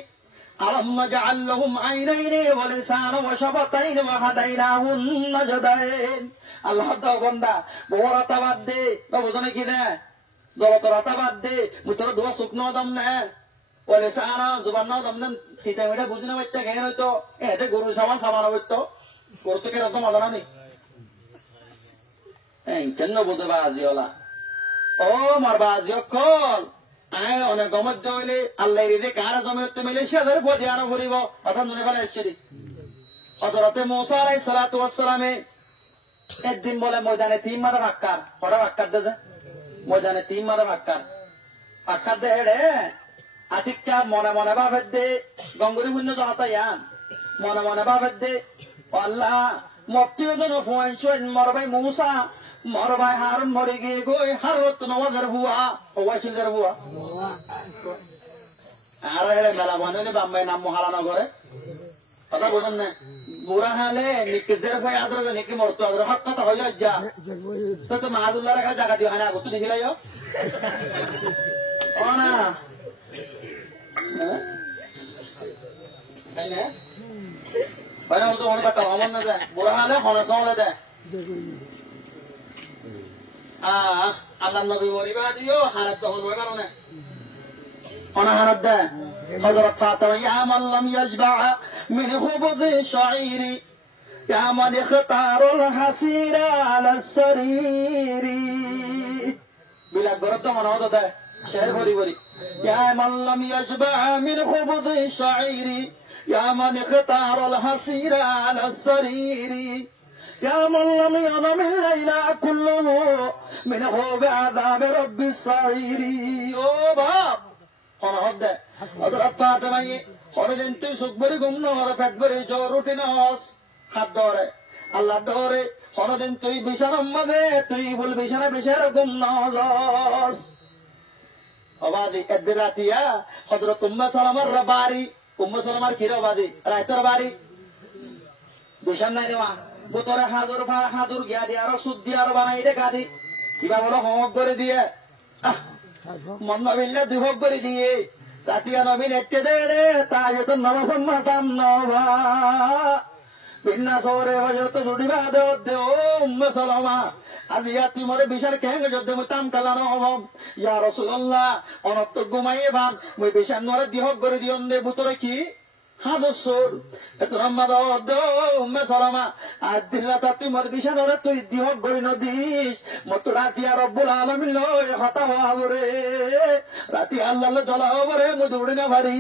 আলাম নাজআল লাহুম আইনাইনি ওয়া লিসানা ওয়া শাফাতাইনি ওয়া হাদাইনাহুম নাজদাইন আল্লাহ তো বান্দা বড়তা বাদ দে না বোঝনে কি দে দলতরতা বাদ দে মুতর দোয়া শুকনো দম না ওয়া লিসানা জবান না দম না সিতা মেটা বুঝনা বাইতে কেন হইতো এতে গরু সামান হইতো করতে কে রকম আলাদা নেই কেন বোধ বাজি ওলা ও মার বাজি অকল আয় অনেক গমত হইলে আল্লাহ রিদে কার জমিতে মিলে সেদের পদে আনো করিব অর্থাৎ মনে ফেলে এসছি হযরতে মুসা আলাইহিস সালাতু ওয়াস সালামে একদিন বলে ময়দানে 3 মাথা ভাক্কার কটা ভাক্কার দে ময়দানে 3 মাথা ভাক্কার দে হেড়ে আতিকটা মনে মনে ভাবে দে গঙ্গুরি পুণ্য জহাতা ইয়ান মনে মনে ভাবে দে আল্লাহ মক্কিও জন ফুয়াইছেন মর ভাই মুসা মর ভাই হার মরে গিয়ে গই হারত নওয়াজের বুয়া ও ওয়াইছিলের বুয়া আর হেড়ে মেলা বানানে বাম্বাই নাম মহালানা করে কথা বুঝেন না বুড়া হালে নিকিদের ভাই আদর নিকি মরতো আদর হক কথা হই যা তো মাহাদুল্লাহ রাখা জায়গা দিও হানা আগত দেখিলাইও ও না তাই না বাইরে তো অনেক কথা আমার না যায় বুড়া হালে হনা সলে দেয় আল্লাহ নবী মরিবা দিও হানাত তো হল কারণে অনা হানাত দেয় হযরত ফাতিমা ইয়া মান লাম ইয়াজবা من خبز شعير يا من اختار الحسير على السرير بلا غرض من هذا ده شعر بري يا من لم يشبع من خبز الشعير يا من اختار الحسير على السرير يا من لم ينم الليل كله منه بعذاب رب السعير او باب انا هذا هذا فاطمه হরেন তুই সুখ ভরে ঘুম নহর পেট ভরে জ্বর উঠে নস হাত ধরে আল্লাহ ধরে হরদিন তুই বিছানার মাঝে তুই বল বিছানা বিছানা ঘুম নস অবাদি এদের রাতিয়া হযরত উম্মে সালামার বাড়ি উম্মে সালামার কি বাড়ি রাইতর বাড়ি বিছানা নাই দেওয়া বোতরে হাজুর গিয়া দিয়ে আরো সুদ দিয়ে আরো বানাই দে গাদি কিবা বলো হক করে দিয়ে মন বিল্লা দুই হক করে দিয়ে তাতিয়া নবীন এটে দে রে তাজ তো নবসম্মাতাম নবা বিন্না সরে হযরত জুড়িবা দে ও উম্মে সালামা আজিয়া তিমরে বিশাল কেন যদ্দে মুতাম কালানো হম ইয়া রাসূলুল্লাহ অনত ঘুমাইয়ে ভান মই বিশাল নরে দিহক করে দিয়ন দে বুতরে কি হাদসর এত রম্মা দে উম্মে সালামা আদিল্লা তাতি মর বিশাল নরে তুই দিহক করে নদিস মত রাতিয়া রব্বুল আলামিন লয় হতা হওয়ারে রাতি আল্লাহ জ্বালা হওয়ারে মুই দৌড়ে না পারি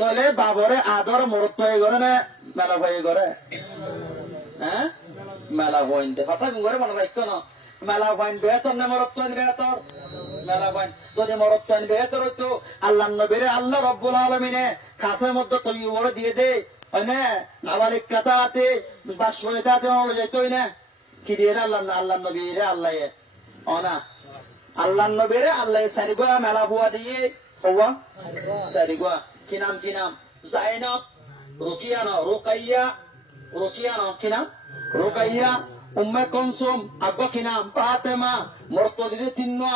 তাহলে বাবরে আদর মরত হয়ে গড়ে না মেলা হয়ে গড়ে? হ্যাঁ, মেলা হইন কথা করে মনে রাখতো না। মেলা হইন বেহতর না মরত হইন বেহতর? মেলা হইন যদি মরত হইন বেহতর হইতো আল্লাহ নবীরে আল্লাহ রব্বুল আলামিনে কাছের মধ্যে তৈরি করে দিয়ে দে, হয় না? নাবালিক কাতাতে বাসতে যেতই না কি দিয়ে আল্লাহ নবীরে আল্লাহ না আল্লাহ নবীরে আল্লাহ সারিগোয়া মেলা ভুয়া দিয়ে হওয়া সারিগোয়া কি নাম জাইনব, রুকিয়া ন রুকাইয়া, রুকিয়া ন কি নাম রুকাইয়া, উম্মে কুলসুম আগ্গো কি নাম ফাতেমা, মরত দিদি তিন্না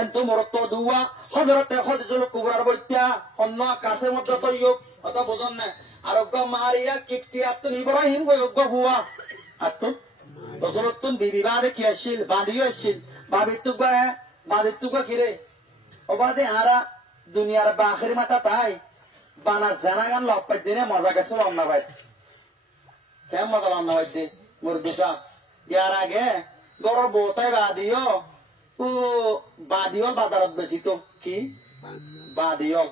এন্তু মরত দুয়া, হযরতে খাদিজাতুল কুবরার বইত্যা অন্য কাছের মধ্যে তৈয়ব কথা বুঝন না। আর অগ্গো মারিয়া কিফতিয়াতুন ইব্রাহিম গো অগ্গো হুয়া আত্তু রসুলতুন বিবি বাদে কি আসিল বাদিও আসিল বাদির তুগা কিরে ওবাদে আরা দুনিয়ার বাখের মাথা তাই বানা জানাগান লপ্পাই দিনে মজা গেছে অন্য ভাই কেমন মজা অন্য ভাই দিন মুরগিটা ইয়ার আগে গরর বউতাই বাদিও ও বাদিও বাজারত বেশি তো কি বাদিও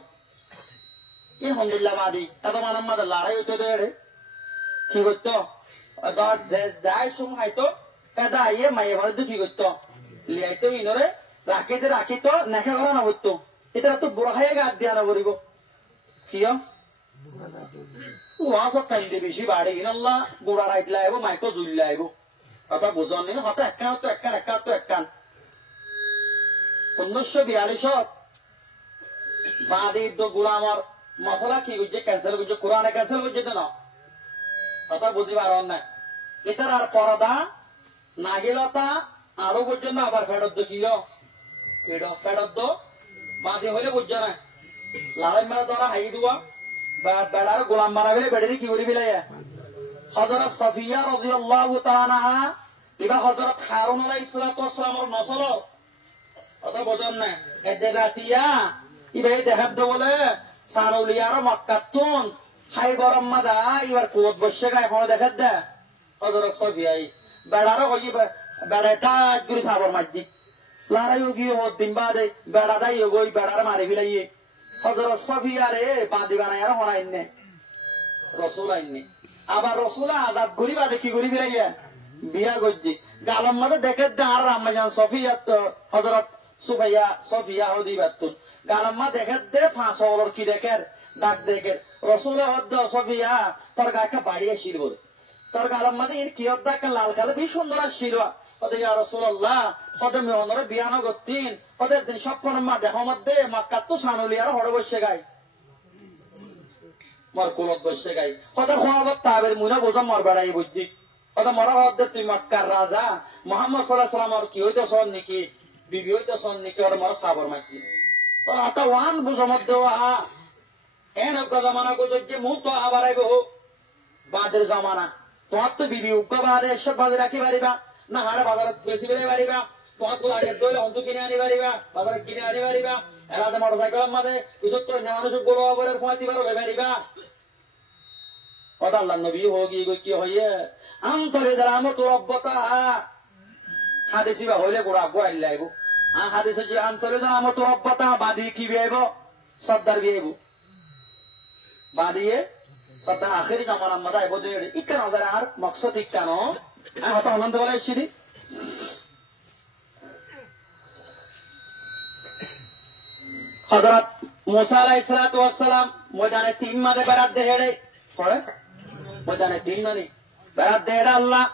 কি আলহামদুলিল্লাহ বাদি এত মানার মাঝে লড়াই হইতো দেড়ে কি করতো যাই সময় তো পেদা আইয়ে মাইয়ে ভারত কি করতো লিয়াইতো ইনরে রাখিতো নেখা করা না হইতো এটা তো বুড়া খাইয়ে গাছ দিয়া না বলিব কি সব টাইম দিয়ে বেশি বাড়ে ইনাল্লাহ বুড়া রাইট লাইব মাইকো জুল লাইব কথা বুঝন নি হয়তো একখান 1942 বাদির গোলামর মশলা কি করছে ক্যান্সেল করছে কোরআনে ক্যান্সেল করছে তো না কথা বুঝিবার না এটার আর পরদা নাগিলতা আরো পর্যন্ত আবার ফেরত দিল ফেরত বাঁধে হইলে বুঝছে না লড়াই মেলা দ্বারা হাই দুয়া বেড়ার গোলাম মারা গেলে বেড়ে কি করি বিলাইয়া হযরত সফিয়া রাদিয়াল্লাহু তাআলা আনহা এবার হযরত হারুন আলাইহিস সালামের নসল কথা বুঝন না এতে রাতিয়া ইবাই দেখাত বলে সানুলিয়ার মক্কাতুন হাই গরম মাদা এবার কুয়ত বসে গায়ে ফোন দেখাত দে হযরত সফিয়াই বেড়ারও হই বেড়াটা গুরি সাবর মাঝি লড়াই গিয়ে দিন বাদে বেড়া দাই গই বেড়ার মারি ফেলাইয়ে হযরত সফিয়া রে বাঁধি বানাই আর হনাইনে রসুল আইননি আবার রসুল আজাদ ঘুরি বাদে কি ঘুরি ফেলাইয়া বিয়া গজ্জি গালম মাঝে দেখে দে আর রাম্মাজান সফিয়া হযরত সফিয়া হদি বাতুন গালম মা দেখে দে ফাঁস হলর কি দেখের ডাক দেখের রসুল হদ্দ সফিয়া তোর গাকে বাড়ি আসিল বলে তোর গালম মাঝে কি হদ্দা একটা লাল কালে বেশ সুন্দর আসছিল ওদের ইয়া রাসূলুল্লাহ ওদের মেয়নরে বিয়ানো করতেন ওদের দিন সব কোন মা দেহ মধ্যে মক্কা তো সানুলি আর হড় বসে গায় মর কুলত বসে গায় ওদের খোয়াবত তাবের মুনা বোঝা মর বেড়াই বুঝছি ওদের মরা হদ্দে তুই মক্কার রাজা মুহাম্মদ সাল্লাল্লাহু আলাইহি ওয়াসাল্লাম কি হইতো সন নাকি বিবি হইতো সন নাকি ওর মর সাবর মাকি তো আতা ওয়ান বুঝা মধ্যে আ এন জামানা গো যে মুখ তো আবার আইবো বাদের জামানা তোমার তো বিবি উগ্র বাদে এসব বাদে রাখি পারিবা না হারে বাজারে বেশি বেড়ে পারিবা তোমার তো আগে দইলে অন্ত কিনে আনি পারিবা বাজারে কিনে আনি পারিবা এলাতে মোটর সাইকেলের মাঝে কিছু তো মানুষ গরু আবরের ফুঁয়াতি পারবে পারিবা কথা আল্লাহ নবী হোগি কি হইয়ে আন্তরে যারা আমার তো অব্যতা হাদিসি বা হইলে গোড়া গোড়াই লাইব হাদিস হচ্ছে আন্তরে যারা আমার তো অব্যতা বাদি কি বিয়াইব সর্দার বিয়াইব বাদিয়ে সর্দার আখেরি জামানার মাথা আইব যে ইকান ওদের আর মকসদ ইকানো হয়তো অনন্ত বলে এসেছি হযরত মুসা আলাইহিস সালাতু ওয়াস সালাম ময়দানে তিন মাদে বেরাত দেহেড়ে পড়ে ময়দানে তিন ননি বেরাত দেহেড়ে আল্লাহ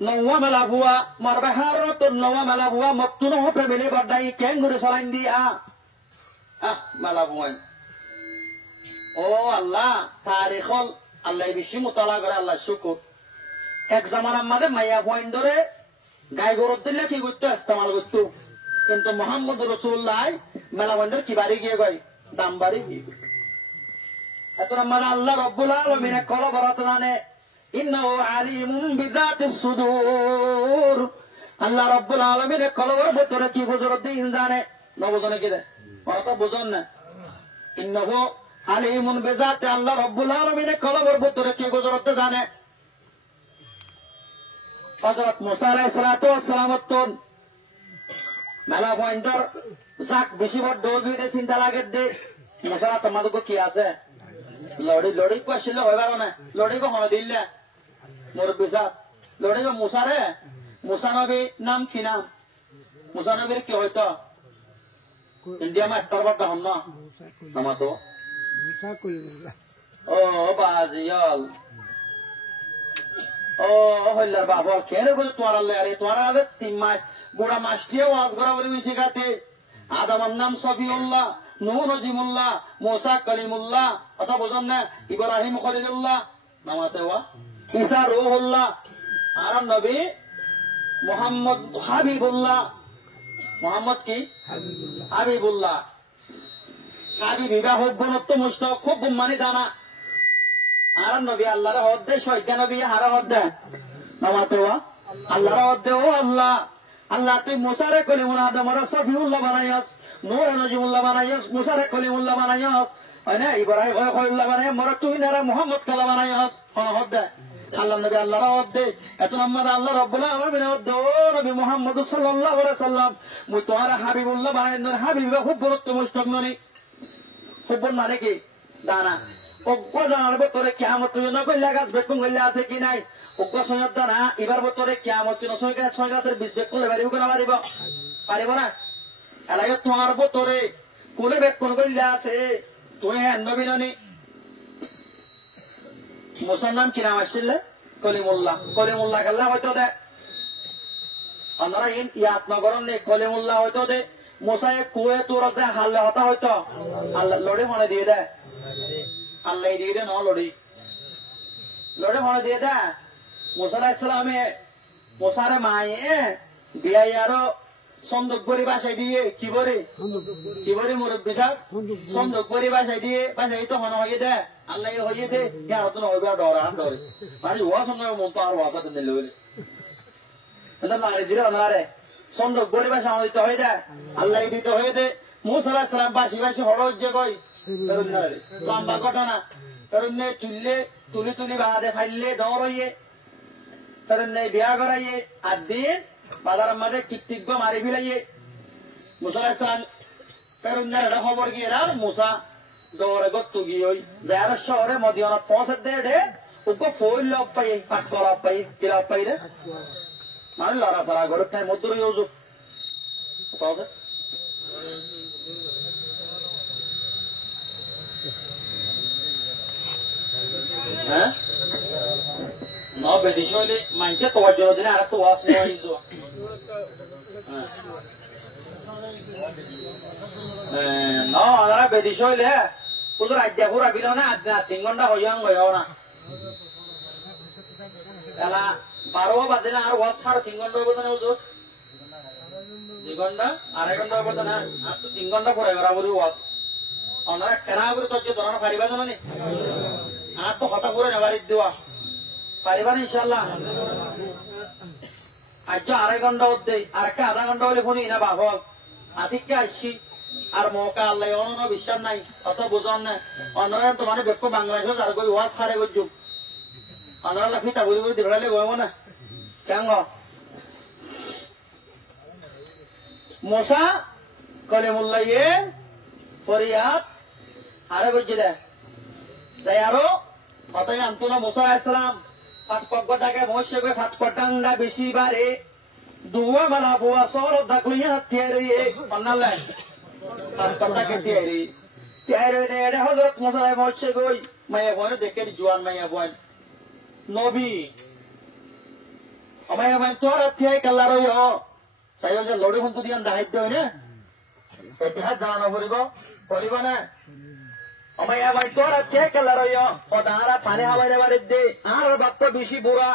নওয়া মেলা বুয়া মারবে হারত নওয়া মেলা বুয়া মক্তুন হবে মিলে বড়াই ক্যাঙ্গুরি সরাইন দিয়া মেলা বুয়া ও আল্লাহ তারিখল আল্লাহ বেশি মুতালা করে আল্লাহ শুকুর এক জামানার মাঝে মাইয়া ভয়েন ধরে গাই গরত দিলে কি করতো ইস্তেমাল করতো কিন্তু মোহাম্মদ রসুল্লাহ মেলা বন্ধের কি বাড়ি গিয়ে গই দাম বাড়ি গিয়ে এত মানে আল্লাহ রব্বুল আলামিন কল বরাত জানে ইন্নাহু আলিমুম বিযাতিস সুদূর আল্লাহ রব্বুল আলামিন কলবের ভিতরে কি গুজরত দিন জানে নবজনে কি দেয় কথা বুঝুন না ইন্নাহু আলিমুন বিযাতি আল্লাহ রব্বুল আলামিন কলবের ভিতরে কি গুজরত জানে হযরত মুসা আলাইহিস সালাতু ওয়াস সালাম মেলা পয়েন্টার যাক বেশি বড় ডোজ দিতে চিন্তা লাগে দে মুসা তোমাদের কি আছে লড়ি আসলে হয় পারো না লড়িব হনে দিলে মুরব্বী সাহেব লড়িব মুসারে মুসা নবী নাম কি নাম মুসা নবীর কি হয়তো ইন্ডিয়া মা একটার বারটা হন না নামা তো ও বাজিয়াল ও হইলার বাবা কেন বলে তোমার আরে তোমার আগে 3 মাস গোড়া মাস দিয়ে ওয়াজ করা বলে মিশে গাতে আদমের নাম সফিউল্লাহ নূহ নজিমুল্লাহ মুসা কলিমুল্লাহ কথা বোঝেন না ইব্রাহিম খলিলুল্লাহ নামাতে ওয়া ঈসা রূহুল্লাহ আর নবী মুহাম্মদ হাবিবুল্লাহ মোহাম্মদ কি হাবিবুল্লাহ হাবিব বিবাহ বনত্ব মুস্তাক খুব মানে দানা আর নবী আল্লাহর হদ্দে শয়তা নবী হারা হদ্দে নামাতে ওয়া আল্লাহর হদ্দে ও আল্লাহ আল্লাহ তুই মুসারে কলিমুল আদমরা সফিউল্লাহ বানাইয়াস নূহ নজিমুল্লাহ বানাইয়াস মুসারে কলিমুল্লাহ বানাইয়াস মানে ইব্রাহিম খলিলুল্লাহ বানাইয়াস মরা তুই নারা মুহাম্মদ কালা বানাইয়াস কোন হদ্দে আল্লাহ নবী আল্লাহর হদ্দে এত নম্বর আল্লাহ রাব্বুল আলামিন হদ্দে ও নবী মুহাম্মদ সাল্লাল্লাহু আলাইহি সাল্লাম মুই তোমার হাবিবুল্লাহ বানাইন হাবিব খুব বড় মুস্তাক ননি খুব মানে কি দানা অজ্ঞ জানার বতরে কিয়ামত না কইলা গাছ বেকুম কইলা আছে কি নাই অজ্ঞ সৈয়দ দানা এবার বতরে কিয়ামত না ছয় গাছের বিষ বেকুম পারিব কোনা পারিব না এলাকে তোমার বতরে কোলে বেকুম কইলা আছে তুই হ্যাঁ নবী ননি মুসার নাম কি নাম আসছিল কলিমুল্লাহ কাল্লা হয়তো দে আমরা ইয়াত নগরণ নেই কলিমুল্লাহ হয়তো দে মুসায় কুয়ে তোর হাল্লে হতা হয়তো আল্লাহ লড়ে মনে দিয়ে দেয় আল্লাহ দিয়ে দে ন লড়ে মনে দিয়ে দেয় মুসা আলাইহিস সালামে মুসারে মায়ে বিয়াই আরো সন্দক বরি বাসায় দিয়ে কি বরে মুরব্বী সাহেব সন্দক বরি বাসায় দিয়ে বাসায় তো মনে হয়ে দেয় আল্লাহ হয়ে দে কেন তো নয় ডরে মানে ওয়া সঙ্গে মন তো আর ওয়াসা দিলে বলে এটা নারে দিলে নারে সন্দক বরি বাসা দিতে হয়ে দেয় আল্লাহ দিতে হয়ে দে মুসা আলাইহিস সালাম বাসি হড় যে কই লম্বা ঘটনা কারণ তুলি বাহাদে ফাইলে ডর হইয়ে কারণ বিয়া করাইয়ে আর দিন বাজারের মাঝে কীর্তিজ্ঞ মারি ফেলাইয়ে মুসা আলাইহিস সালাম পেরুন্নার এটা খবর গিয়ে মুসা দৌড়ে গত্তু গিয়ে যার শহরে মদিনাত পৌঁছে দে ওকে ফইল লব পাই পাট করা পাই কি লব পাই রে মানে লড়া সারা ঘর খাই মধুর ইউজ পৌঁছে হ্যাঁ ন বেদিশ হইলে মানছে তোমার জন্য দিলে আর তো ওয়াশ নয় ন ওরা বেদিশ হইলে পুজো রাজ্যা পুরা বিল না 3 ঘন্টা হইয়াং হইয়াও না এলা 12 বাজে না আর ওয়াশ 3.5 ঘন্টা হইব না হুজুর 2 ঘন্টা 2.5 ঘন্টা হইব না আর তো 3 ঘন্টা পরে ওরা বলি ওয়াশ আমরা কেনা করে তো ধরনা পারিবা জানো নি আর তো কথা করে নেবারি দেওয়া পারিবান ইনশাল্লাহ আজ 2.5 ঘন্টা হতে আর একটা আধা ঘন্টা হলে ফোন না বাহল আতিককে আসছি আর মৌকা আল্লাহ অন্য বিশ্বাস নাই অত বুঝন না অন্যরা তোমার বেক্ষ বাংলাদেশ আর কই ওয়াজ সারে গো যুগ অন্যরা লাফি তা বুঝি বুঝি দিবড়ালে গো না কেন মুসা কলিমুল্লাহ ফরিয়াদ আরে গজ্জি দে তাই আরো অতই আন্তনা মুসা আলাইহিস সালাম ফাটপগটাকে মশে কই ফাটপটাঙ্গা বেশি বারে দুয়া মালা বুয়া সর দাকুইয়া তেরে পান্নালে ফাটপটাকে তেরে রে হযরত মুসা মশে কই মায়া বনে দেখে জওয়ান মায়া বন নবী আমায় মান তোর আত্যাই কাল্লা রইও তাই যে লড়ে হন্তু দিয়ান দাহাইত হয় না এটা জানা পড়িব না আমায় ভাই তোর কে কালার ও দাঁড়া পানি হাওয়াই বাড়ি দে আর বাপ্পা বেশি বুড়া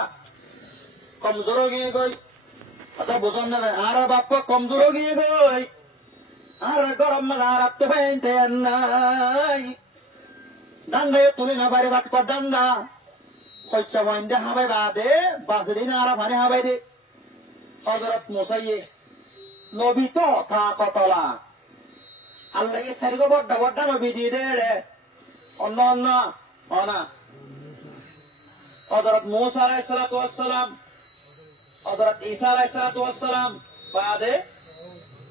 কমজোর গিয়ে গই কথা বোঝন না আর বাপ্পা কমজোর গিয়ে গই আর গরম মানে আর আপতে পাইতে নাই ডান্ডা তুলি না বাড়ি বাপ্পা ডান্ডা কইচা বইন্দে হাবাই বাদে বাসরি না আর পানি হাবাই দে হযরত মুসাইয়ে নবী তো তা কতলা আল্লাহ সারিগো বড্ডা বড্ডা নবী দিয়ে দে রে অন্য অনা হযরত মুসা আলাইহিস সালাতু ওয়াস সালাম হযরত ঈসা আলাইহিস সালাতু ওয়াস সালাম বাদে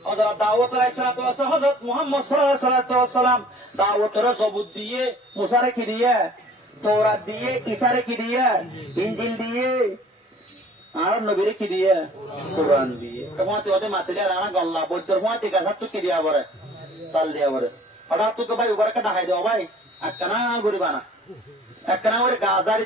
হযরত দাউদ আলাইহিস সালাতু ওয়াস সালাম হযরত মুহাম্মদ সাল্লাল্লাহু আলাইহি ওয়াসাল্লাম দাউদের সবুত দিয়ে মুসারে কি দিয়ে তওরাত দিয়ে ঈসারে কি দিয়ে ইনজিল দিয়ে আর নবীরে কি দিয়ে কোরআন দিয়ে কমাতে ওদের মাতিলে রানা গল্লা বইতর হুয়াতে গাছা তো কি দিয়া বরে তাল দিয়া বরে হঠাৎ তো ভাই উপরে কা দেখাই দাও ভাই একখানা গরিবানা একখানা ওরে গা দাঁড়ি